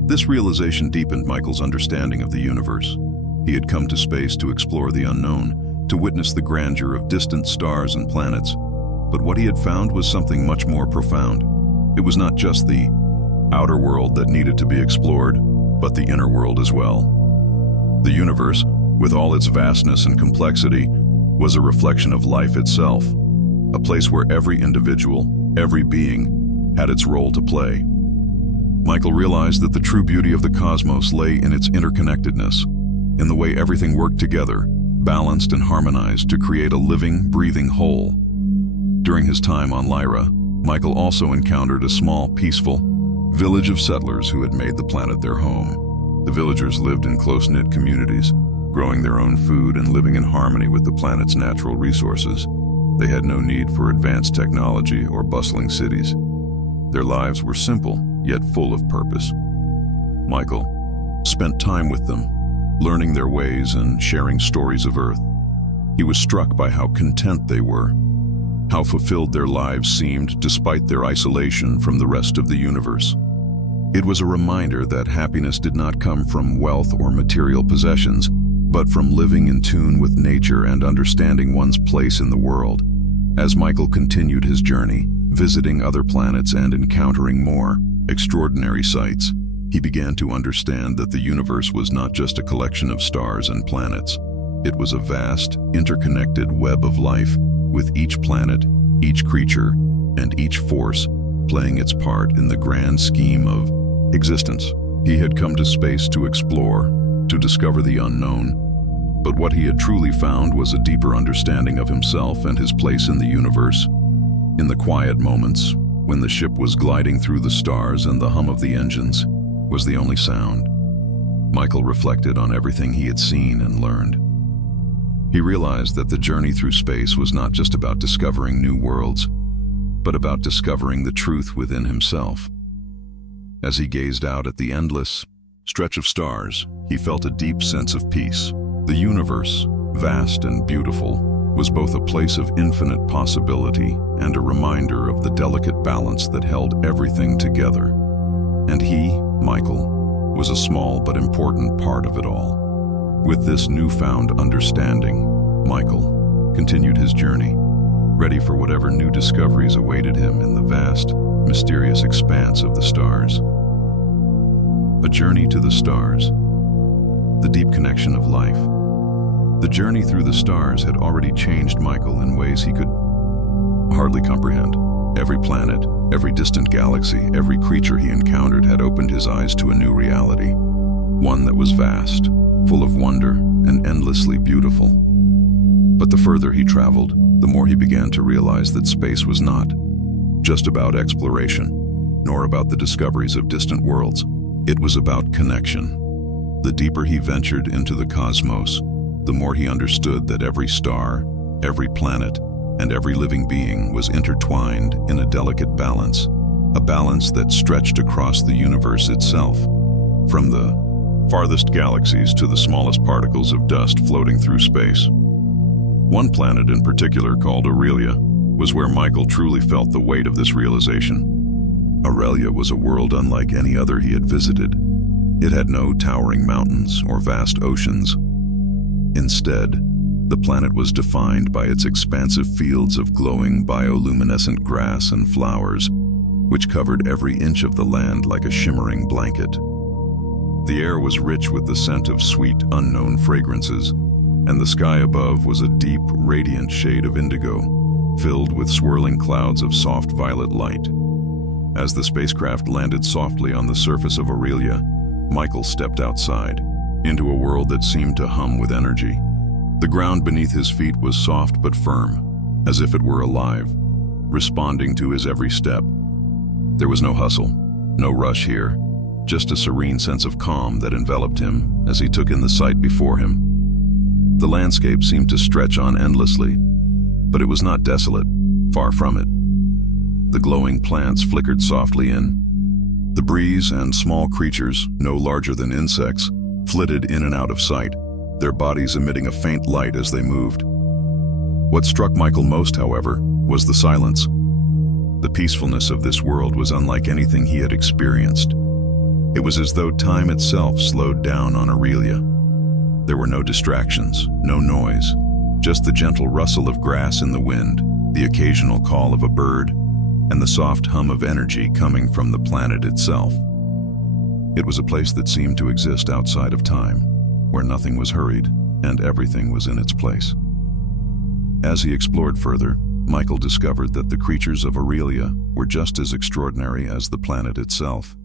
This realization deepened Michael's understanding of the universe. He had come to space to explore the unknown, to witness the grandeur of distant stars and planets. But what he had found was something much more profound. It was not just the outer world that needed to be explored, but the inner world as well. The universe, with all its vastness and complexity, was a reflection of life itself, a place where every individual, every being, had its role to play. Michael realized that the true beauty of the cosmos lay in its interconnectedness, in the way everything worked together, balanced and harmonized to create a living, breathing whole. During his time on Lyra, Michael also encountered a small, peaceful village of settlers who had made the planet their home. The villagers lived in close-knit communities, growing their own food and living in harmony with the planet's natural resources. They had no need for advanced technology or bustling cities. Their lives were simple, yet full of purpose. Michael spent time with them, learning their ways and sharing stories of Earth. He was struck by how content they were, how fulfilled their lives seemed despite their isolation from the rest of the universe. It was a reminder that happiness did not come from wealth or material possessions, but from living in tune with nature and understanding one's place in the world. As Michael continued his journey, visiting other planets and encountering more extraordinary sights, he began to understand that the universe was not just a collection of stars and planets. It was a vast, interconnected web of life, with each planet, each creature, and each force playing its part in the grand scheme of existence. He had come to space to explore, to discover the unknown, but what he had truly found was a deeper understanding of himself and his place in the universe. In the quiet moments, when the ship was gliding through the stars and the hum of the engines was the only sound, Michael reflected on everything he had seen and learned. He realized that the journey through space was not just about discovering new worlds, but about discovering the truth within himself. As he gazed out at the endless stretch of stars, he felt a deep sense of peace. The universe, vast and beautiful, was both a place of infinite possibility and a reminder of the delicate balance that held everything together. And he, Michael, was a small but important part of it all. With this newfound understanding, Michael continued his journey, ready for whatever new discoveries awaited him in the vast, mysterious expanse of the stars. A journey to the stars, the deep connection of life. The journey through the stars had already changed Michael in ways he could hardly comprehend. Every planet, every distant galaxy, every creature he encountered had opened his eyes to a new reality, one that was vast, full of wonder, and endlessly beautiful. But the further he traveled, the more he began to realize that space was not just about exploration, nor about the discoveries of distant worlds. It was about connection. The deeper he ventured into the cosmos, the more he understood that every star, every planet, and every living being was intertwined in a delicate balance, a balance that stretched across the universe itself, from the farthest galaxies to the smallest particles of dust floating through space. One planet in particular, called Aurelia, was where Michael truly felt the weight of this realization. Aurelia was a world unlike any other he had visited. It had no towering mountains or vast oceans. Instead, the planet was defined by its expansive fields of glowing bioluminescent grass and flowers, which covered every inch of the land like a shimmering blanket. The air was rich with the scent of sweet, unknown fragrances, and the sky above was a deep, radiant shade of indigo, filled with swirling clouds of soft violet light. As the spacecraft landed softly on the surface of Aurelia, Michael stepped outside, into a world that seemed to hum with energy. The ground beneath his feet was soft but firm, as if it were alive, responding to his every step. There was no hustle, no rush here, just a serene sense of calm that enveloped him as he took in the sight before him. The landscape seemed to stretch on endlessly, but it was not desolate, far from it. The glowing plants flickered softly in. The breeze and small creatures, no larger than insects, flitted in and out of sight, their bodies emitting a faint light as they moved. What struck Michael most, however, was the silence. The peacefulness of this world was unlike anything he had experienced. It was as though time itself slowed down on Aurelia. There were no distractions, no noise, just the gentle rustle of grass in the wind, the occasional call of a bird, and the soft hum of energy coming from the planet itself. It was a place that seemed to exist outside of time, where nothing was hurried and everything was in its place. As he explored further, Michael discovered that the creatures of Aurelia were just as extraordinary as the planet itself.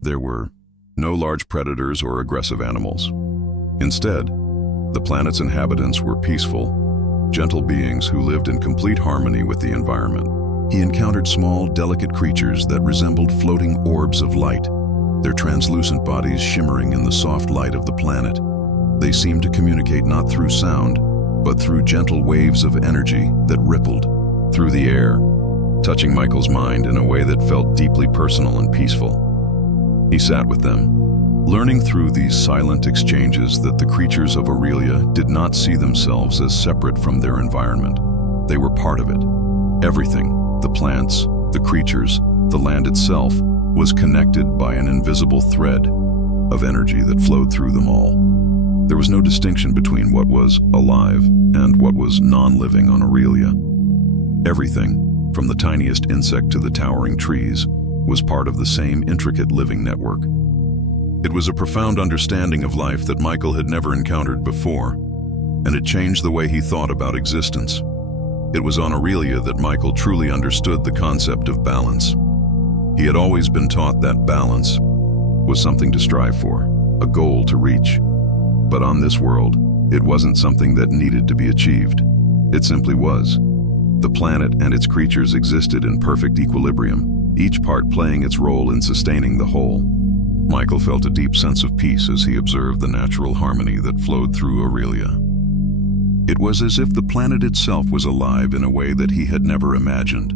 There were no large predators or aggressive animals. Instead, the planet's inhabitants were peaceful, gentle beings who lived in complete harmony with the environment. He encountered small, delicate creatures that resembled floating orbs of light, their translucent bodies shimmering in the soft light of the planet. They seemed to communicate not through sound, but through gentle waves of energy that rippled through the air, touching Michael's mind in a way that felt deeply personal and peaceful. He sat with them, learning through these silent exchanges that the creatures of Aurelia did not see themselves as separate from their environment. They were part of it. Everything, the plants, the creatures, the land itself, was connected by an invisible thread of energy that flowed through them all. There was no distinction between what was alive and what was non-living on Aurelia. Everything, from the tiniest insect to the towering trees, was part of the same intricate living network. It was a profound understanding of life that Michael had never encountered before, and it changed the way he thought about existence. It was on Aurelia that Michael truly understood the concept of balance. He had always been taught that balance was something to strive for, a goal to reach. But on this world, it wasn't something that needed to be achieved. It simply was. The planet and its creatures existed in perfect equilibrium, each part playing its role in sustaining the whole. Michael felt a deep sense of peace as he observed the natural harmony that flowed through Aurelia. It was as if the planet itself was alive in a way that he had never imagined.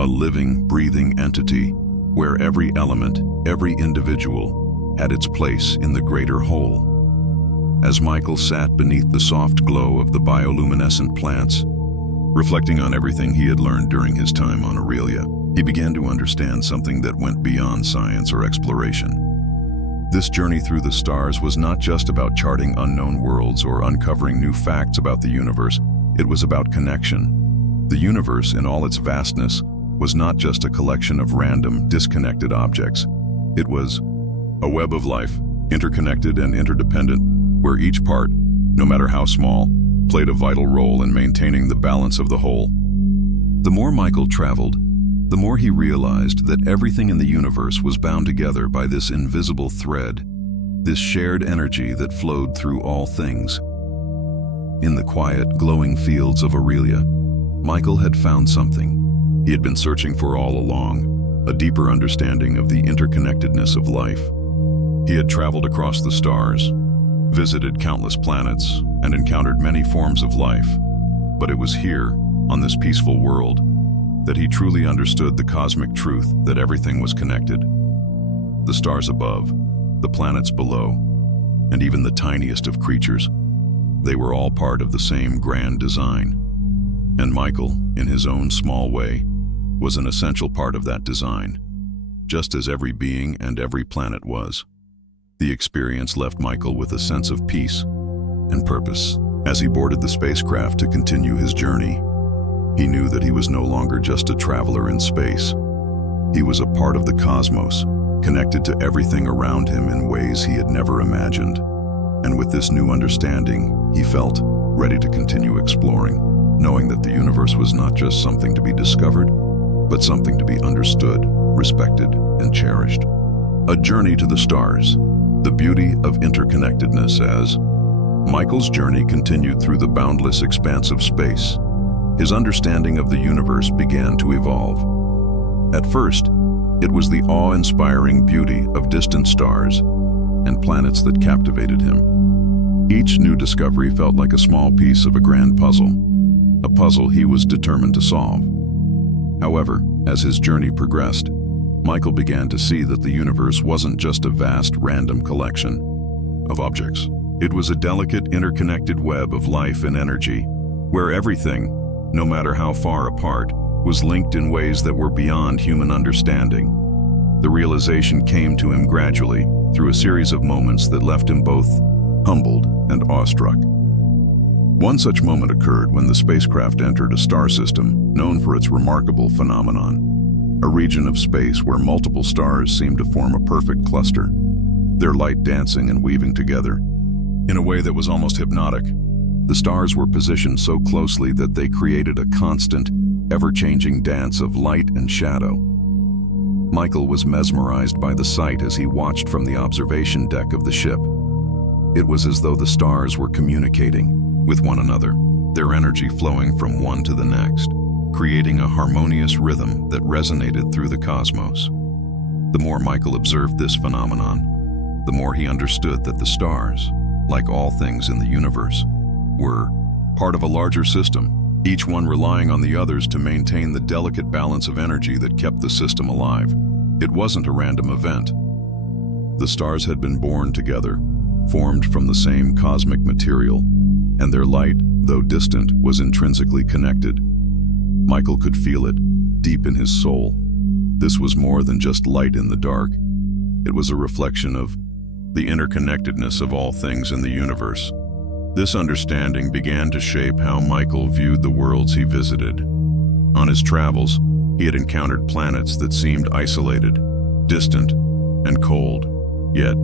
A living, breathing entity where every element, every individual, had its place in the greater whole. As Michael sat beneath the soft glow of the bioluminescent plants, reflecting on everything he had learned during his time on Aurelia, he began to understand something that went beyond science or exploration. This journey through the stars was not just about charting unknown worlds or uncovering new facts about the universe. It was about connection. The universe, in all its vastness, was not just a collection of random, disconnected objects. It was a web of life, interconnected and interdependent, where each part, no matter how small, played a vital role in maintaining the balance of the whole. The more Michael traveled, the more he realized that everything in the universe was bound together by this invisible thread, this shared energy that flowed through all things. In the quiet, glowing fields of Aurelia, Michael had found something he had been searching for all along, a deeper understanding of the interconnectedness of life. He had traveled across the stars, visited countless planets, and encountered many forms of life. But it was here, on this peaceful world, that he truly understood the cosmic truth that everything was connected. The stars above, the planets below, and even the tiniest of creatures, they were all part of the same grand design. And Michael, in his own small way, was an essential part of that design, just as every being and every planet was. The experience left Michael with a sense of peace and purpose. As he boarded the spacecraft to continue his journey, he knew that he was no longer just a traveler in space. He was a part of the cosmos, connected to everything around him in ways he had never imagined. And with this new understanding, he felt ready to continue exploring, knowing that the universe was not just something to be discovered, but something to be understood, respected, and cherished. A journey to the stars, the beauty of interconnectedness. As Michael's journey continued through the boundless expanse of space, his understanding of the universe began to evolve. At first, it was the awe-inspiring beauty of distant stars and planets that captivated him. Each new discovery felt like a small piece of a grand puzzle, a puzzle he was determined to solve. However, as his journey progressed, Michael began to see that the universe wasn't just a vast, random collection of objects. It was a delicate, interconnected web of life and energy, where everything, no matter how far apart, was linked in ways that were beyond human understanding. The realization came to him gradually, through a series of moments that left him both humbled and awestruck. One such moment occurred when the spacecraft entered a star system known for its remarkable phenomenon, a region of space where multiple stars seemed to form a perfect cluster, their light dancing and weaving together in a way that was almost hypnotic. The stars were positioned so closely that they created a constant, ever-changing dance of light and shadow. Michael was mesmerized by the sight as he watched from the observation deck of the ship. It was as though the stars were communicating with one another, their energy flowing from one to the next, creating a harmonious rhythm that resonated through the cosmos. The more Michael observed this phenomenon, the more he understood that the stars, like all things in the universe, were part of a larger system, each one relying on the others to maintain the delicate balance of energy that kept the system alive. It wasn't a random event. The stars had been born together, formed from the same cosmic material, and their light, though distant, was intrinsically connected. Michael could feel it, deep in his soul. This was more than just light in the dark. It was a reflection of the interconnectedness of all things in the universe. This understanding began to shape how Michael viewed the worlds he visited. On his travels, he had encountered planets that seemed isolated, distant, and cold. Yet,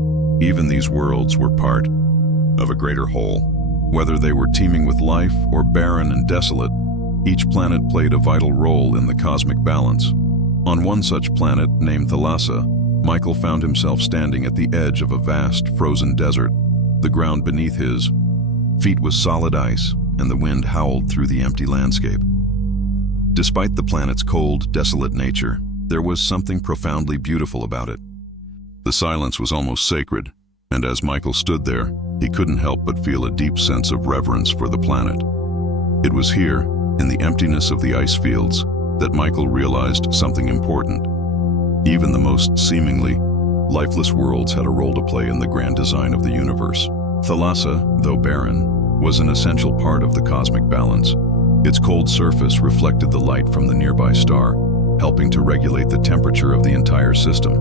even these worlds were part of a greater whole. Whether they were teeming with life or barren and desolate, each planet played a vital role in the cosmic balance. On one such planet, named Thalassa, Michael found himself standing at the edge of a vast, frozen desert. The ground beneath his feet was solid ice, and the wind howled through the empty landscape. Despite the planet's cold, desolate nature, there was something profoundly beautiful about it. The silence was almost sacred, and as Michael stood there, he couldn't help but feel a deep sense of reverence for the planet. It was here, in the emptiness of the ice fields, that Michael realized something important. Even the most seemingly lifeless worlds had a role to play in the grand design of the universe. Thalassa, though barren, was an essential part of the cosmic balance. Its cold surface reflected the light from the nearby star, helping to regulate the temperature of the entire system.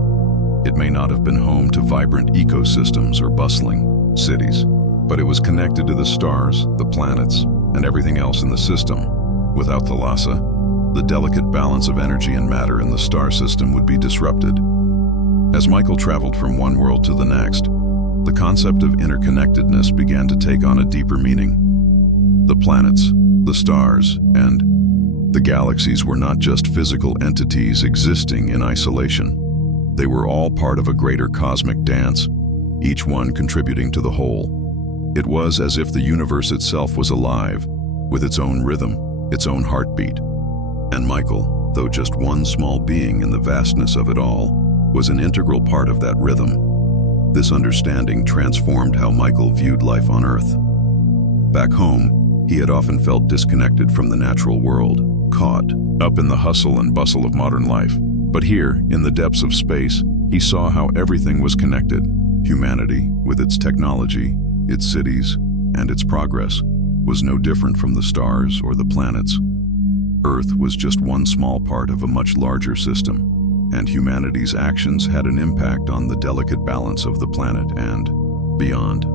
It may not have been home to vibrant ecosystems or bustling cities, but it was connected to the stars, the planets, and everything else in the system. Without Thalassa, the delicate balance of energy and matter in the star system would be disrupted. As Michael traveled from one world to the next, the concept of interconnectedness began to take on a deeper meaning. The planets, the stars, and the galaxies were not just physical entities existing in isolation. They were all part of a greater cosmic dance, each one contributing to the whole. It was as if the universe itself was alive, with its own rhythm, its own heartbeat. And Michael, though just one small being in the vastness of it all, was an integral part of that rhythm. This understanding transformed how Michael viewed life on Earth. Back home, he had often felt disconnected from the natural world, caught up in the hustle and bustle of modern life. But here, in the depths of space, he saw how everything was connected. Humanity, with its technology, its cities, and its progress, was no different from the stars or the planets. Earth was just one small part of a much larger system, and humanity's actions had an impact on the delicate balance of the planet and beyond.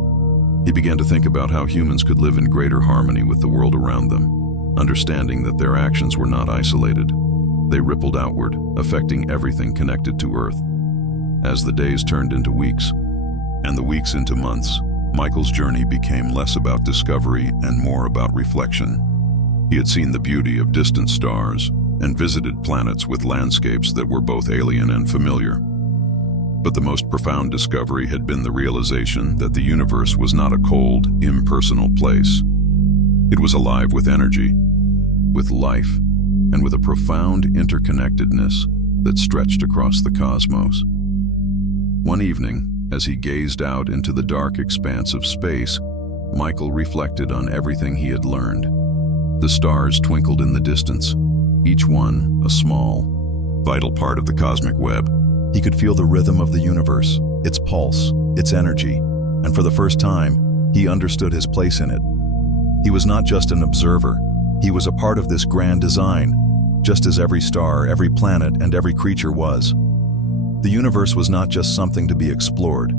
He began to think about how humans could live in greater harmony with the world around them, understanding that their actions were not isolated. They rippled outward, affecting everything connected to Earth. As the days turned into weeks, and the weeks into months, Michael's journey became less about discovery and more about reflection. He had seen the beauty of distant stars and visited planets with landscapes that were both alien and familiar. But the most profound discovery had been the realization that the universe was not a cold, impersonal place. It was alive with energy, with life, and with a profound interconnectedness that stretched across the cosmos. One evening, as he gazed out into the dark expanse of space, Michael reflected on everything he had learned. The stars twinkled in the distance, each one a small, vital part of the cosmic web. He could feel the rhythm of the universe, its pulse, its energy, and for the first time, he understood his place in it. He was not just an observer. He was a part of this grand design, just as every star, every planet, and every creature was. The universe was not just something to be explored.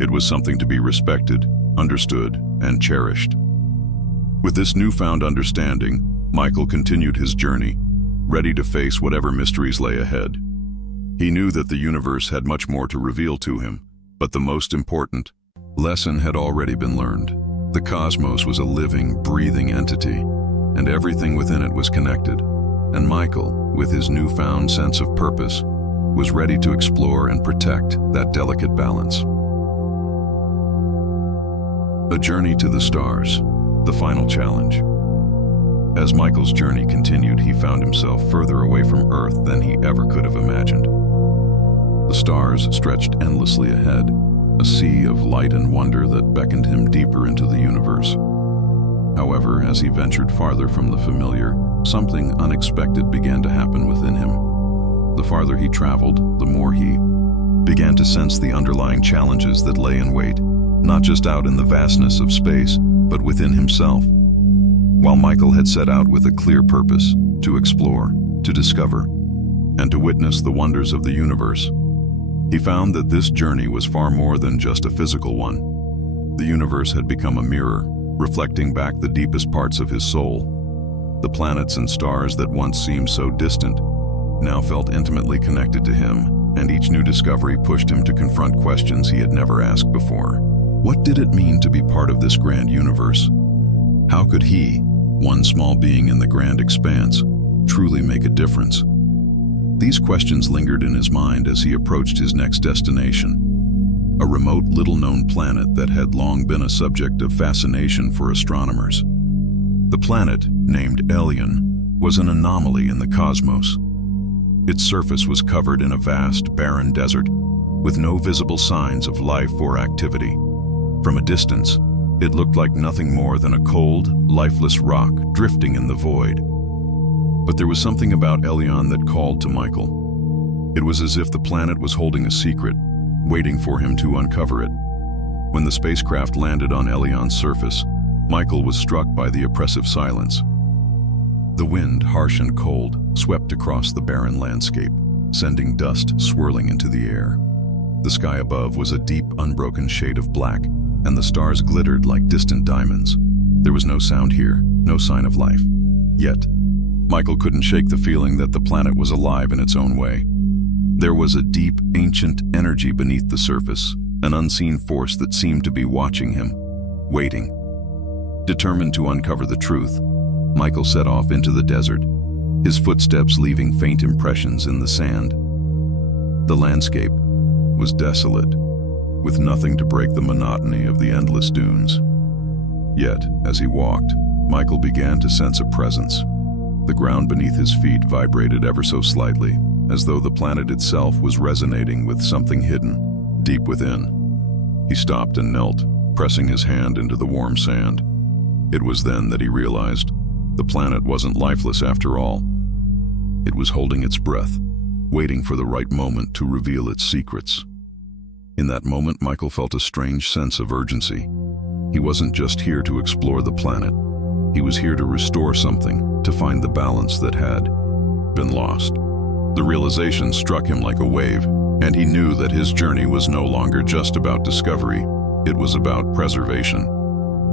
It was something to be respected, understood, and cherished. With this newfound understanding, Michael continued his journey, ready to face whatever mysteries lay ahead. He knew that the universe had much more to reveal to him, but the most important lesson had already been learned. The cosmos was a living, breathing entity, and everything within it was connected. And Michael, with his newfound sense of purpose, was ready to explore and protect that delicate balance. A journey to the stars, the final challenge. As Michael's journey continued, he found himself further away from Earth than he ever could have imagined. The stars stretched endlessly ahead, a sea of light and wonder that beckoned him deeper into the universe. However, as he ventured farther from the familiar, something unexpected began to happen within him. The farther he traveled, the more he began to sense the underlying challenges that lay in wait, not just out in the vastness of space, but within himself. While Michael had set out with a clear purpose, to explore, to discover, and to witness the wonders of the universe, he found that this journey was far more than just a physical one. The universe had become a mirror, reflecting back the deepest parts of his soul. The planets and stars that once seemed so distant now felt intimately connected to him, and each new discovery pushed him to confront questions he had never asked before. What did it mean to be part of this grand universe? How could he, one small being in the grand expanse, truly make a difference? These questions lingered in his mind as he approached his next destination, a remote, little-known planet that had long been a subject of fascination for astronomers. The planet, named Elion, was an anomaly in the cosmos. Its surface was covered in a vast, barren desert, with no visible signs of life or activity. From a distance, it looked like nothing more than a cold, lifeless rock drifting in the void. But there was something about Elion that called to Michael. It was as if the planet was holding a secret, waiting for him to uncover it. When the spacecraft landed on Elion's surface, Michael was struck by the oppressive silence. The wind, harsh and cold, swept across the barren landscape, sending dust swirling into the air. The sky above was a deep, unbroken shade of black, and the stars glittered like distant diamonds. There was no sound here, no sign of life. Yet, Michael couldn't shake the feeling that the planet was alive in its own way. There was a deep, ancient energy beneath the surface, an unseen force that seemed to be watching him, waiting. Determined to uncover the truth, Michael set off into the desert, his footsteps leaving faint impressions in the sand. The landscape was desolate, with nothing to break the monotony of the endless dunes. Yet, as he walked, Michael began to sense a presence. The ground beneath his feet vibrated ever so slightly, as though the planet itself was resonating with something hidden, deep within. He stopped and knelt, pressing his hand into the warm sand. It was then that he realized the planet wasn't lifeless after all. It was holding its breath, waiting for the right moment to reveal its secrets. In that moment, Michael felt a strange sense of urgency. He wasn't just here to explore the planet. He was here to restore something, to find the balance that had been lost. The realization struck him like a wave, and he knew that his journey was no longer just about discovery. It was about preservation.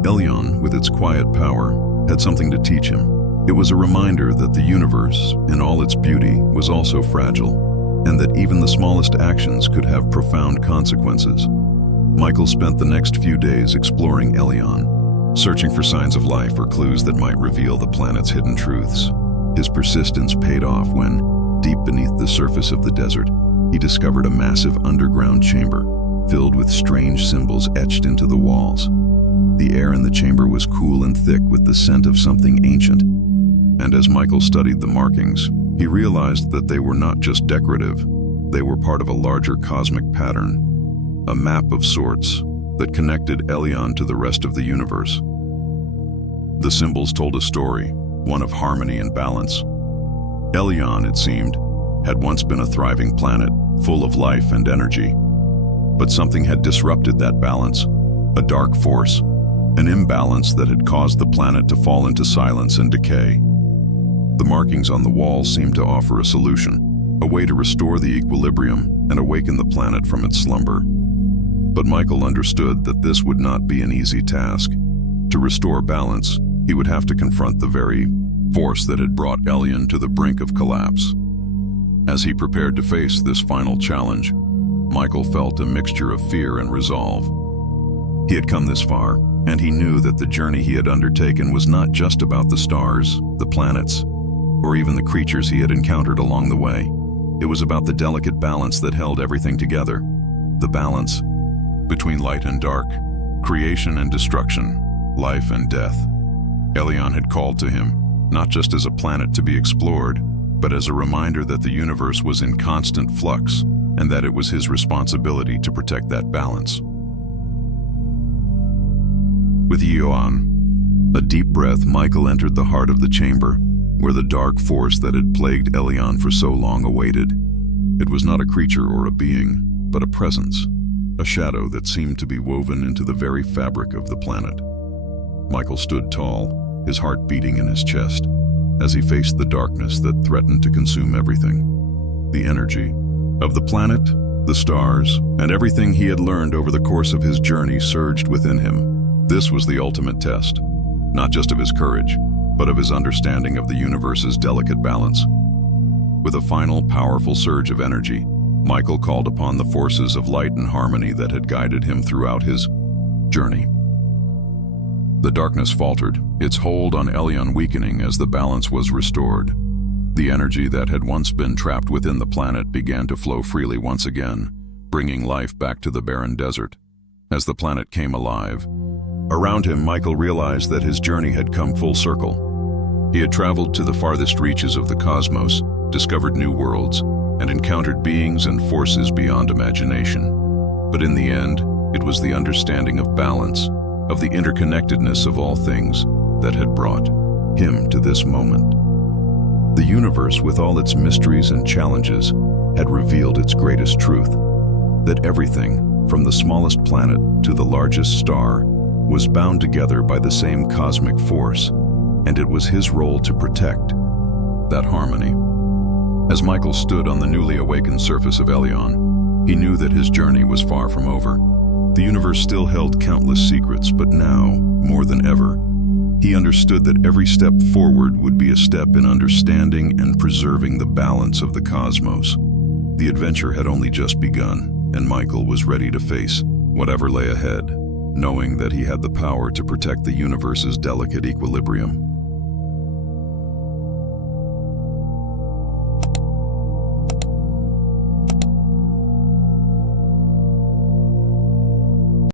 Elion, with its quiet power, had something to teach him. It was a reminder that the universe, in all its beauty, was also fragile, and that even the smallest actions could have profound consequences. Michael spent the next few days exploring Elion, searching for signs of life or clues that might reveal the planet's hidden truths. His persistence paid off when, deep beneath the surface of the desert, he discovered a massive underground chamber, filled with strange symbols etched into the walls. The air in the chamber was cool and thick with the scent of something ancient, and as Michael studied the markings, he realized that they were not just decorative. They were part of a larger cosmic pattern, a map of sorts that connected Elion to the rest of the universe. The symbols told a story, one of harmony and balance. Elion, it seemed, had once been a thriving planet, full of life and energy. But something had disrupted that balance, a dark force, an imbalance that had caused the planet to fall into silence and decay. The markings on the wall seemed to offer a solution, a way to restore the equilibrium and awaken the planet from its slumber. But Michael understood that this would not be an easy task. To restore balance, he would have to confront the very force that had brought Elion to the brink of collapse. As he prepared to face this final challenge, Michael felt a mixture of fear and resolve. He had come this far, and he knew that the journey he had undertaken was not just about the stars, the planets, or even the creatures he had encountered along the way. It was about the delicate balance that held everything together, the balance between light and dark, creation and destruction, life and death. Elion had called to him, not just as a planet to be explored, but as a reminder that the universe was in constant flux and that it was his responsibility to protect that balance. With Elion, a deep breath, Michael entered the heart of the chamber, where the dark force that had plagued Elion for so long awaited. It was not a creature or a being, but a presence, a shadow that seemed to be woven into the very fabric of the planet. Michael stood tall, his heart beating in his chest, as he faced the darkness that threatened to consume everything. The energy of the planet, the stars, and everything he had learned over the course of his journey surged within him. This was the ultimate test, not just of his courage, but of his understanding of the universe's delicate balance. With a final, powerful surge of energy, Michael called upon the forces of light and harmony that had guided him throughout his journey. The darkness faltered, its hold on Elion weakening as the balance was restored. The energy that had once been trapped within the planet began to flow freely once again, bringing life back to the barren desert. As the planet came alive, around him, Michael realized that his journey had come full circle. He had traveled to the farthest reaches of the cosmos, discovered new worlds, and encountered beings and forces beyond imagination. But in the end, it was the understanding of balance, of the interconnectedness of all things, that had brought him to this moment. The universe, with all its mysteries and challenges, had revealed its greatest truth, that everything, from the smallest planet to the largest star, was bound together by the same cosmic force, and it was his role to protect that harmony. As Michael stood on the newly awakened surface of Elion, he knew that his journey was far from over. The universe still held countless secrets, but now, more than ever, he understood that every step forward would be a step in understanding and preserving the balance of the cosmos. The adventure had only just begun, and Michael was ready to face whatever lay ahead, knowing that he had the power to protect the universe's delicate equilibrium.